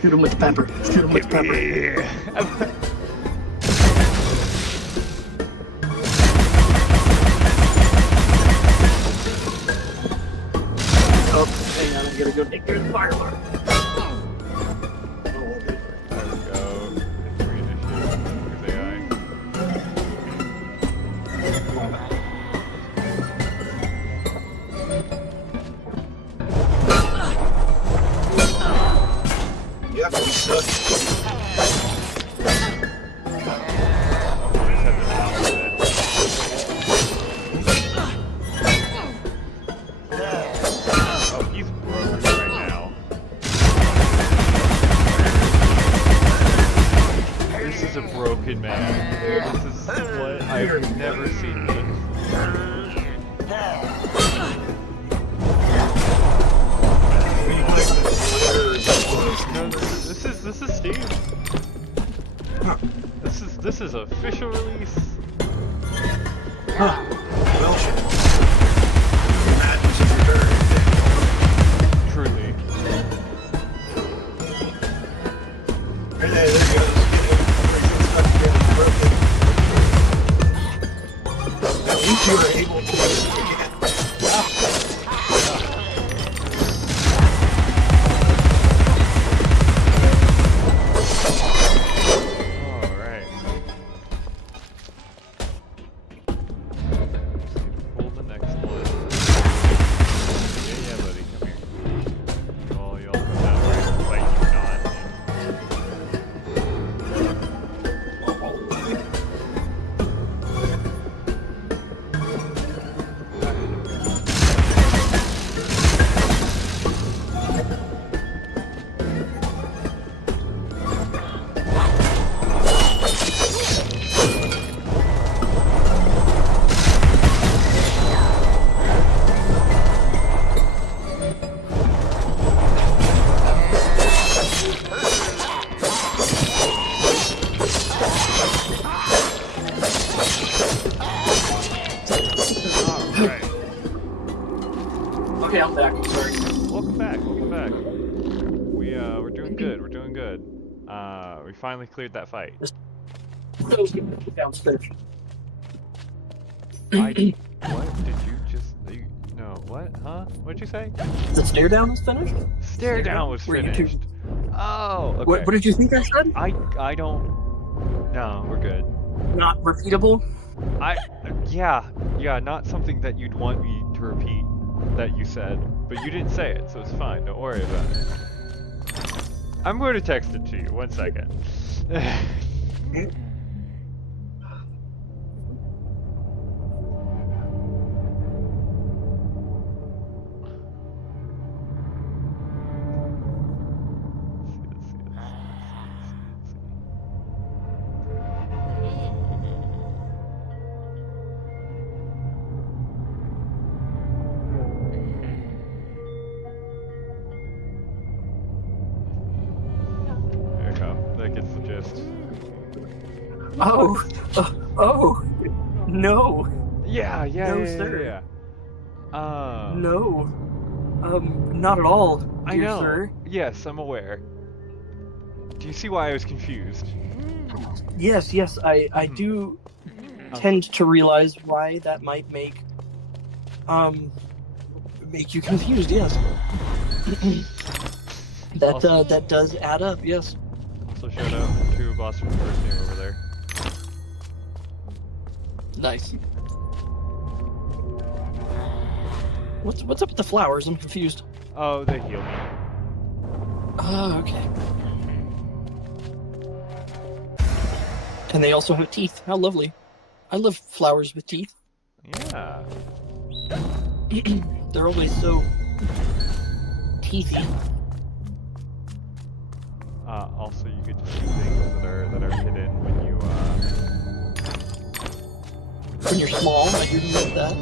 Shoot him with the pepper. Shoot him with the pepper. Oh, hang on, I'm gonna go take care of the fire alarm. You have to be stuck. Oh, he's broken right now. This is a broken man. This is what I've never seen. No, this is Steve. This is official release. Well, Maddness is returned. Truly. Hey, there he goes. At least you were able to Okay, I'm back. Sorry. Welcome back. We're doing good. We're doing good. We finally cleared that fight. Downstairs. What did you just? No, what? Huh? What'd you say? The stare down was finished? Stare down was finished. Oh, okay. What did you think I said? I don't. No, we're good. Not repeatable? Yeah, not something that you'd want me to repeat that you said, but you didn't say it, so it's fine. Don't worry about it. I'm going to text it to you. 1 second. Oh, no. Yeah, No, yeah, sir. yeah. No. Not at all, I dear know. sir. Yes, I'm aware. Do you see why I was confused? Yes, I do tend to realize why that might make you confused, yes. That does add up, yes. Also shout out to Boss from first name over there. Nice. What's up with the flowers? I'm confused. Oh, they heal me. Oh, okay. And they also have teeth. How lovely. I love flowers with teeth. Yeah. They're always so teethy. Also, you get to see things that are hidden when you When you're small, I do admit that.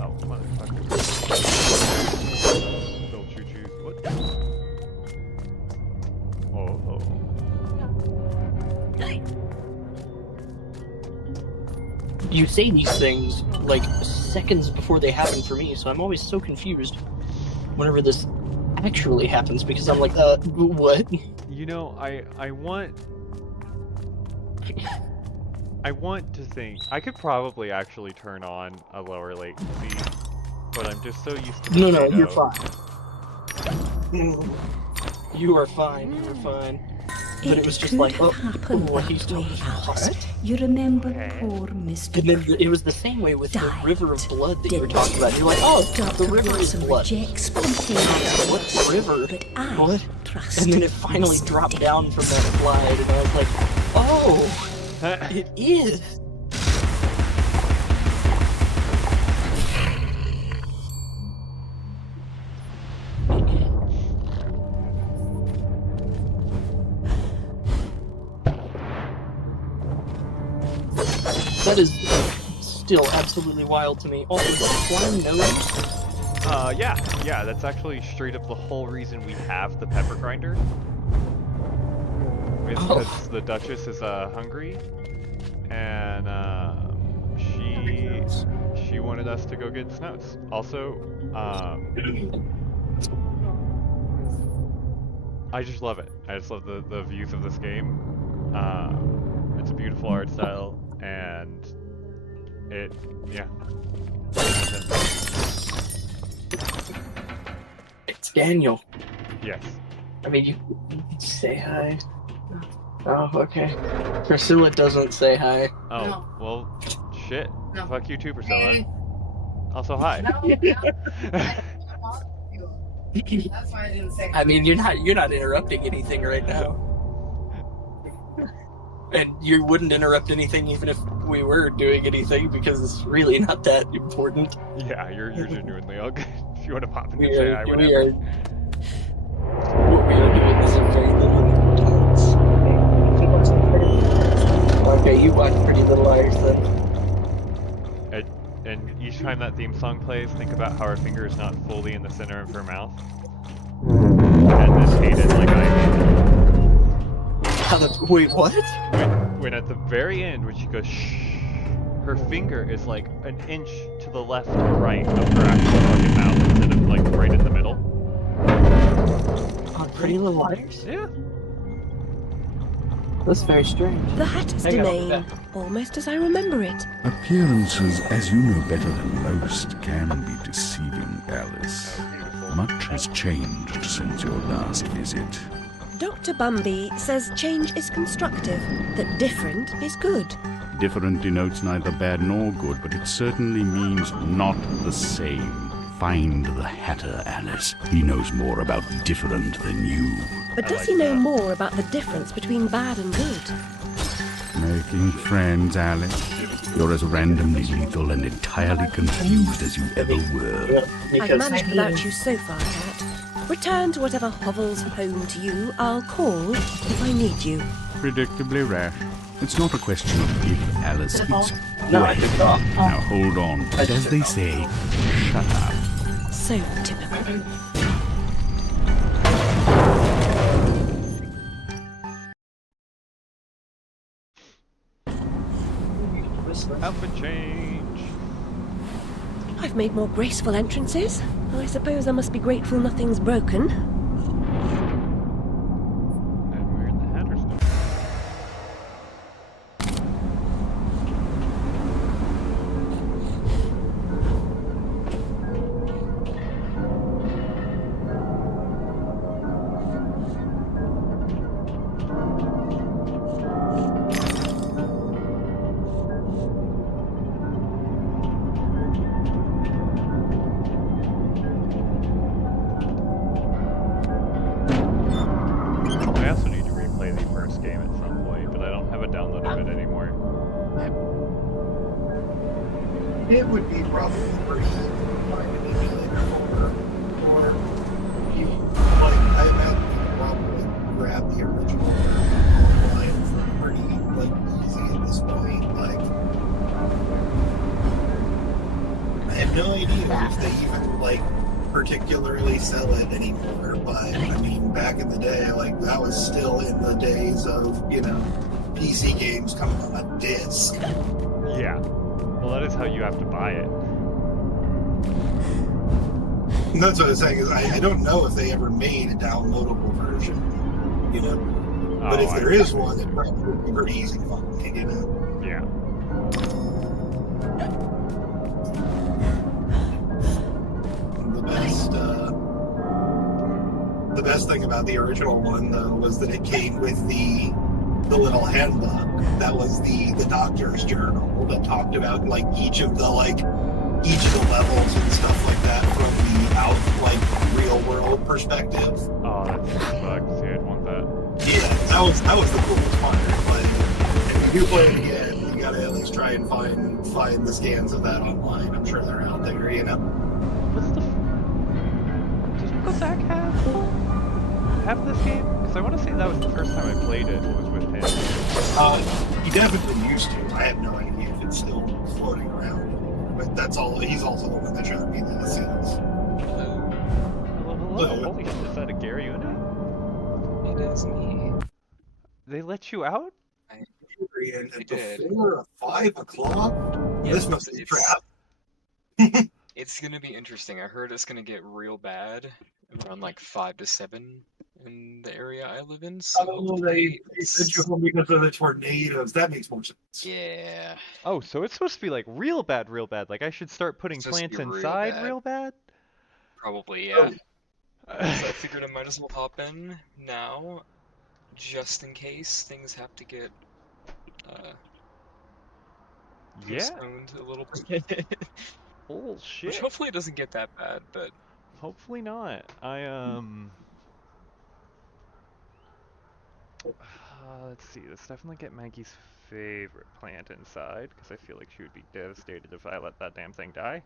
Oh, motherfucker. Little choo-choo. What? Oh. You say these things like seconds before they happen for me, so I'm always so confused whenever this actually happens because I'm like, what? You know, I want to think I could probably actually turn on a lower latency, but I'm just so used to No, potato. you're fine. You are fine. You are fine. But it was just like, he's doing what? You remember poor Mr. And then it was the same way with the river of blood that you were talking about. You're like, the river is blood. What river? What? And then it finally dropped down from that slide, and I was like, oh, it is. That is still absolutely wild to me. Also, the flying nose. Yeah, that's actually straight up the whole reason we have the pepper grinder. It's because the Duchess is hungry, and she wanted us to go get snouts. Also, I just love it. I just love the views of this game. It's a beautiful art style, and yeah. It's Daniel. Yes. I mean, you say hi. Oh, okay. Priscilla doesn't say hi. Oh, No. Well, shit. No. Fuck you too, Priscilla. Hey. Also, hi. That's why I didn't say hi. I mean, you're not interrupting anything right now. And you wouldn't interrupt anything even if we were doing anything because it's really not that important. Yeah, you're genuinely all good. If you want to pop in and say hi, whatever. What we are doing is a very little importance. Okay, you watch Pretty Little Liars then. And each time that theme song plays, think about how her finger is not fully in the center of her mouth. And then hate it like I hate it. Wait, what? When at the very end, when she goes shh, her finger is like an inch to the left or right of her actual fucking mouth instead of like right in the middle. On Pretty Little Liars? Yeah. That's very strange. The Hatter's domain, almost as I remember it. Appearances, as you know better than most, can be deceiving, Alice. Much has changed since your last visit. Dr. Bumby says change is constructive, that different is good. Different denotes neither bad nor good, but it certainly means not the same. Find the Hatter, Alice. He knows more about different than you. But does he know more about the difference between bad and good? Making friends, Alice. You're as randomly lethal and entirely confused as you ever were. I've managed without you so far, Cat. Return to whatever hovels home to you. I'll call if I need you. Predictably rash. It's not a question of if, Alice. It's No, when. Now hold on. But as they say, shut up. So typical. Outfit change. I've made more graceful entrances. I suppose I must be grateful nothing's broken. And we're in the Hatter's Door. I also need to replay the first game at some point, but I don't have a download of it anymore. It would be probably pretty easy to find an emulator or you like I imagine you could probably grab the original online for pretty easy at this point. Like I have no idea if they even particularly sell it anymore, but I mean back in the day that was still in the days of, PC games coming on a disc. Yeah. Well, that is how you have to buy it. And that's what I was saying, is I don't know if they ever made a downloadable version, But if there is one, it probably would be pretty easy to find, Yeah. The best thing about the original one, though, was that it came with the little handbook. That was the doctor's journal that talked about each of the levels and stuff like that from the real world perspective. Oh, that sucks. Yeah, I'd want that. Yeah, that was the coolest part. If you do play it again, you gotta at least try and find the scans of that online. I'm sure they're out there, What's the... Does Uncle Zach have this game? Because I want to say that was the first time I played it was with him. He definitely used to. I have no idea if it's still floating around. But that's all. He's also the one that showed me the scenes. Hello. Holy shit, is that a Gary Une? It is me. They let you out? And before 5 o'clock? Yeah, This must be a trap. It's gonna be interesting. I heard it's gonna get real bad around 5 to 7 in the area I live in. So they sent you home because of the tornadoes. That makes more sense. Yeah. Oh, so it's supposed to be real bad, real bad. I should start putting It's supposed to plants be inside real bad? Probably, yeah. So I figured I might as well hop in now, just in case things have to get postponed a little bit. Bullshit. Which hopefully it doesn't get that bad, but hopefully not. Let's see. Let's definitely get Maggie's favorite plant inside, because I feel like she would be devastated if I let that damn thing die.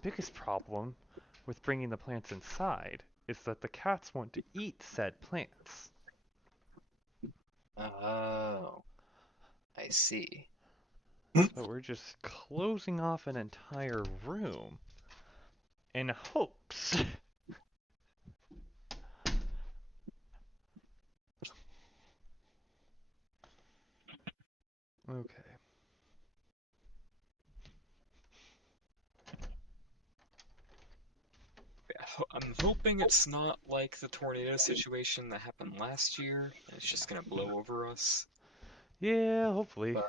Biggest problem with bringing the plants inside is that the cats want to eat said plants. oh, I see. So we're just closing off an entire room in hopes. Okay. I'm hoping it's not like the tornado situation that happened last year, and it's just gonna blow over us. Yeah, hopefully. But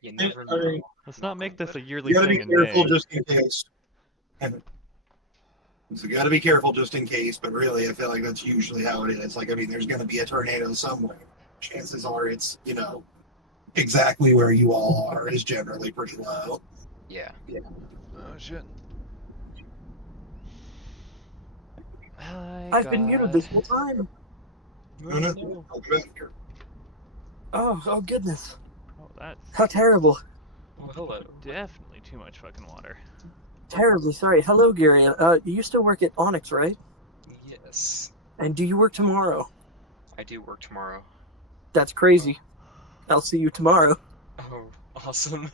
you never know. Let's not make this a yearly You gotta thing be in careful May. just in case. So you gotta be careful just in case, but really I feel like that's usually how it is. There's gonna be a tornado somewhere. Chances are it's, exactly where you all are is generally pretty low. Yeah. Oh shit. I've been muted this whole time. Oh goodness. Oh, that's... How terrible. Oh, hello. Definitely too much fucking water. Terribly sorry. Hello, Gary. You still work at Onyx, right? Yes. And do you work tomorrow? I do work tomorrow. That's crazy. I'll see you tomorrow. Oh, Awesome.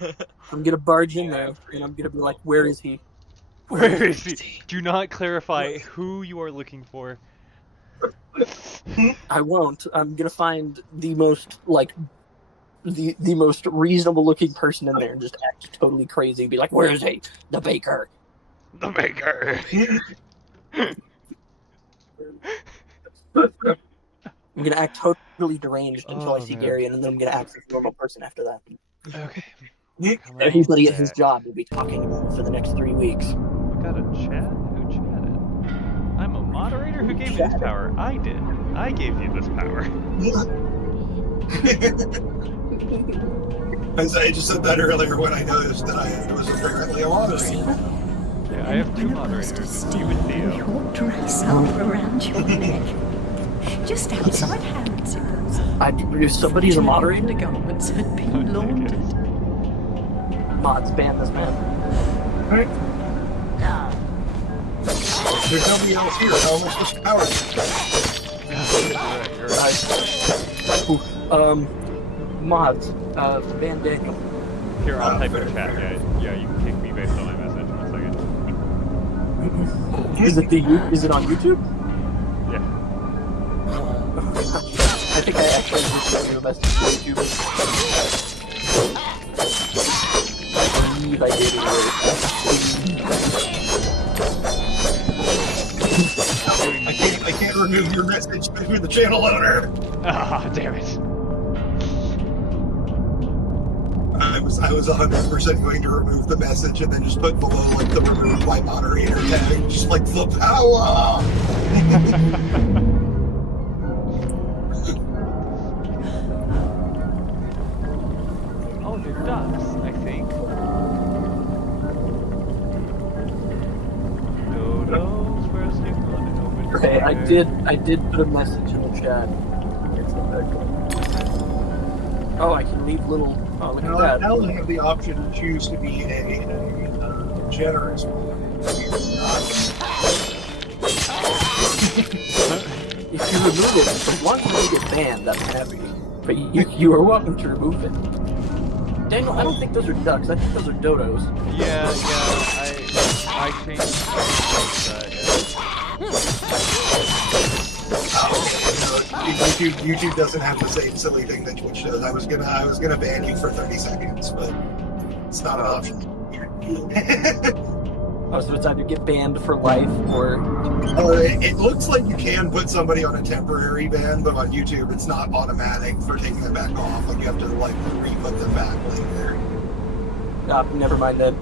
I'm gonna barge in there, and I'm gonna be like, "Where is he? Where is he? Do not clarify who you are looking for. I won't. I'm gonna find the most the most reasonable looking person in there and just act totally crazy. Be like, "Where is he? The baker." The baker. I'm gonna act totally deranged until I see Gary, and then I'm gonna act like a normal person after that. Okay. Everybody at his job will be talking for the next 3 weeks. We got a chat? Who chatted? I'm a moderator? Who gave you this power? I did. I gave you this power. I just said that earlier when I noticed that I was apparently a moderator. Yeah, I have 2 moderators, you and Theo. Your dress up around your neck. Just outside Harrods, it was. If somebody's a moderator, The garments had been laundered. Mods ban this man. Alright. There's nobody else here. How am I supposed to power Mods, ban Daniel. Here, I'll type in chat. Yeah, you can kick me based on my message. 1 second. Is it on YouTube? Yeah. I think I actually just sent you a message to YouTube. I believe I did I can't remove your message because you're the channel owner. Ah, damn it. I was 100% going to remove the message and then just put below like the remove my moderator tag, just like the power. Oh, they're ducks, I think. Dodos, where's the running over? Okay, I did put a message in the chat. Oh, I can leave little. Oh, look at that. Now I have the option to choose to be a generous one. If you remove it, as long as you get banned, I'm happy. But you are welcome to remove it. Daniel, I don't think those are ducks. I think those are dodos. Yeah, I changed YouTube doesn't have the same silly thing that Twitch does. I was gonna ban you for 30 seconds, but it's not an option. Oh, so it's either get banned for life or... It looks like you can put somebody on a temporary ban, but on YouTube it's not automatic for taking them back off. Like you have to like re-put them back later. Never mind then.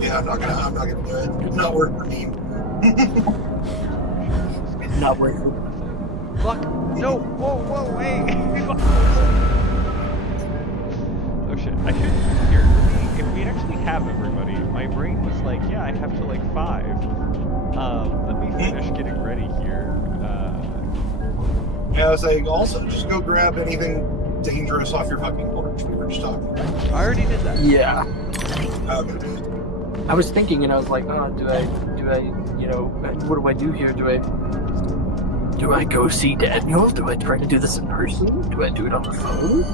Yeah, I'm not gonna do it. It's not worth the meme. Not worth it. Fuck! No! Whoa, wait! Oh shit, I should... Here, if we actually have everybody, my brain was like, yeah, I have to like 5. Let me finish getting ready here. Yeah, I was saying, also, just go grab anything dangerous off your fucking porch. We were just talking about. I already did that. Yeah. Okay. I was thinking, and I was like, oh, do I, you know, what do I do here? Do I go see Daniel? Do I try to do this in person? Do I do it on the phone?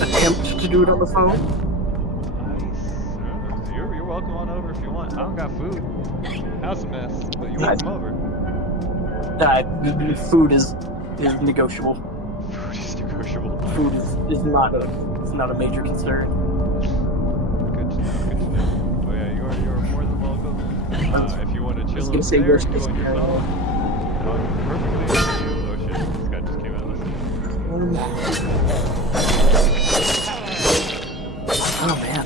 Attempt to do it on the phone? You're welcome on over if you want. I don't got food. House a mess, but you're welcome over. Food is negotiable. Food is negotiable. Food is not a major concern. Good to know. Oh yeah, you're more than welcome. If you want to chill over say there, worst go case on your scenario. phone. Perfectly. Oh shit, this guy just came out. Listen. Oh man.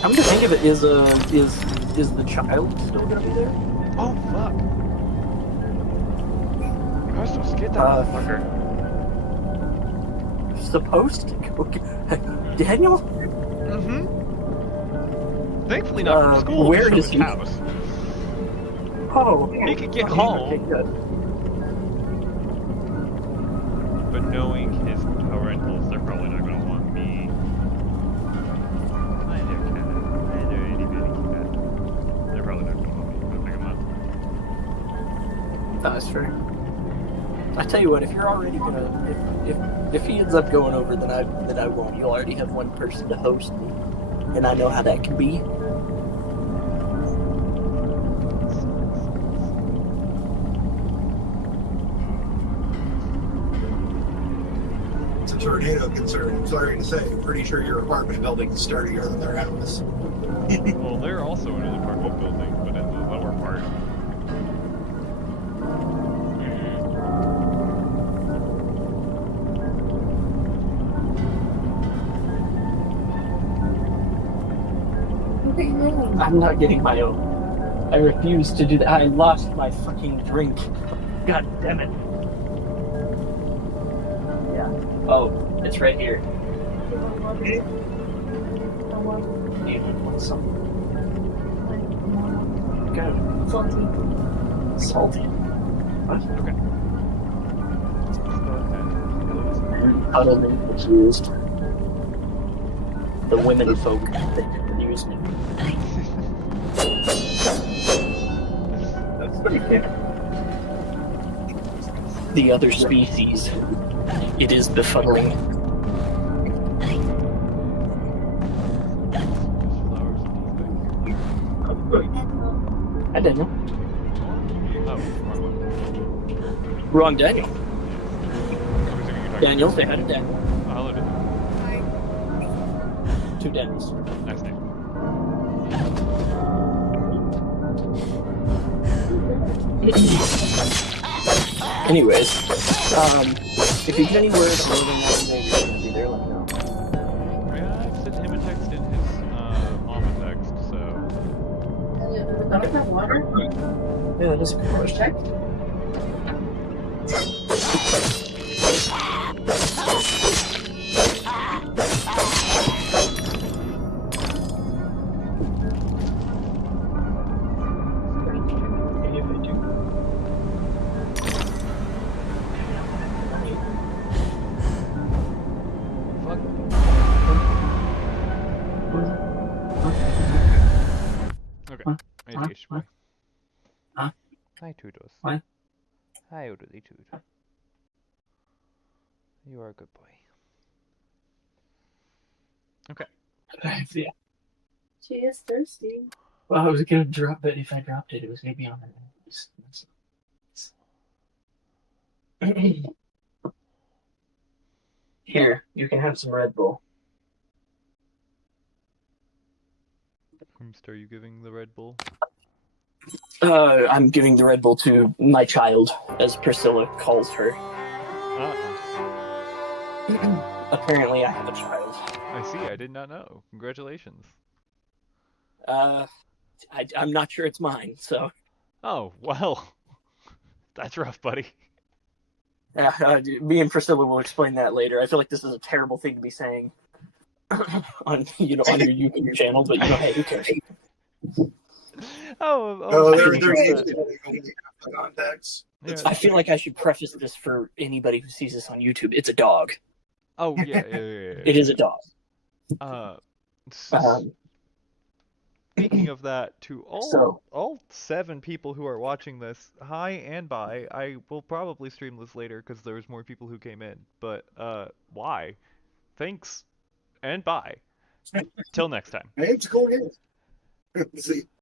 Come to think of it, is the child still gonna be there? Oh fuck! I was supposed to get that motherfucker. Supposed to go Daniel? Mm-hmm. Thankfully not from school. Where just is from his house. Oh, He could get home. Okay, good. But knowing his parentals, they're probably not gonna want me. Hi there, cat. Hi there, itty bitty cat. They're probably not gonna want me to pick him up. That's fair. I tell you what, if you're already gonna, if he ends up going over, then I won't. You'll already have one person to host, and I know how that can be. It's a tornado concern. Sorry to say, I'm pretty sure your apartment building is sturdier than their house. Well, they're also in an apartment building, but in the lower part. I'm not getting my own. I refuse to do that. I lost my fucking drink. God damn it. Yeah. Oh, it's right here. Good. Salty. What? Okay. Let's go ahead. Utterly confused. The women folk that confuse me. That's pretty good. The other species. It is befuddling. Hi, Daniel. Oh, wrong Daniel. Daniel, say hi to Daniel. Hello, Daniel. Two Daniels. Nice name. Anyways, if you get any word from Logan that maybe you're gonna be there, let me know. Yeah, I've sent him a text in his mom a text, so. Don't have water? Yeah, that is a good text. Boy. Huh? Hi, Toodles. What? Hi, Oodly Tood. You are a good boy. Okay. Yeah. She is thirsty. Well, I was gonna drop it. If I dropped it, it was gonna be on the news. Here, you can have some Red Bull. Are you giving the Red Bull? I'm giving the Red Bull to my child, as Priscilla calls her. Apparently, I have a child. I see. I did not know. Congratulations. I'm not sure it's mine, so. Oh, well. That's rough, buddy. Me and Priscilla will explain that later. I feel like this is a terrible thing to be saying on your YouTube channel, but hey, who cares? Context. Yeah. I feel like I should preface this for anybody who sees this on YouTube. It's a dog. Oh yeah. It is a dog. Speaking of that, to all 7 people who are watching this, hi and bye. I will probably stream this later because there's more people who came in. But why? Thanks and bye. Till next time. Hey, it's cool. See.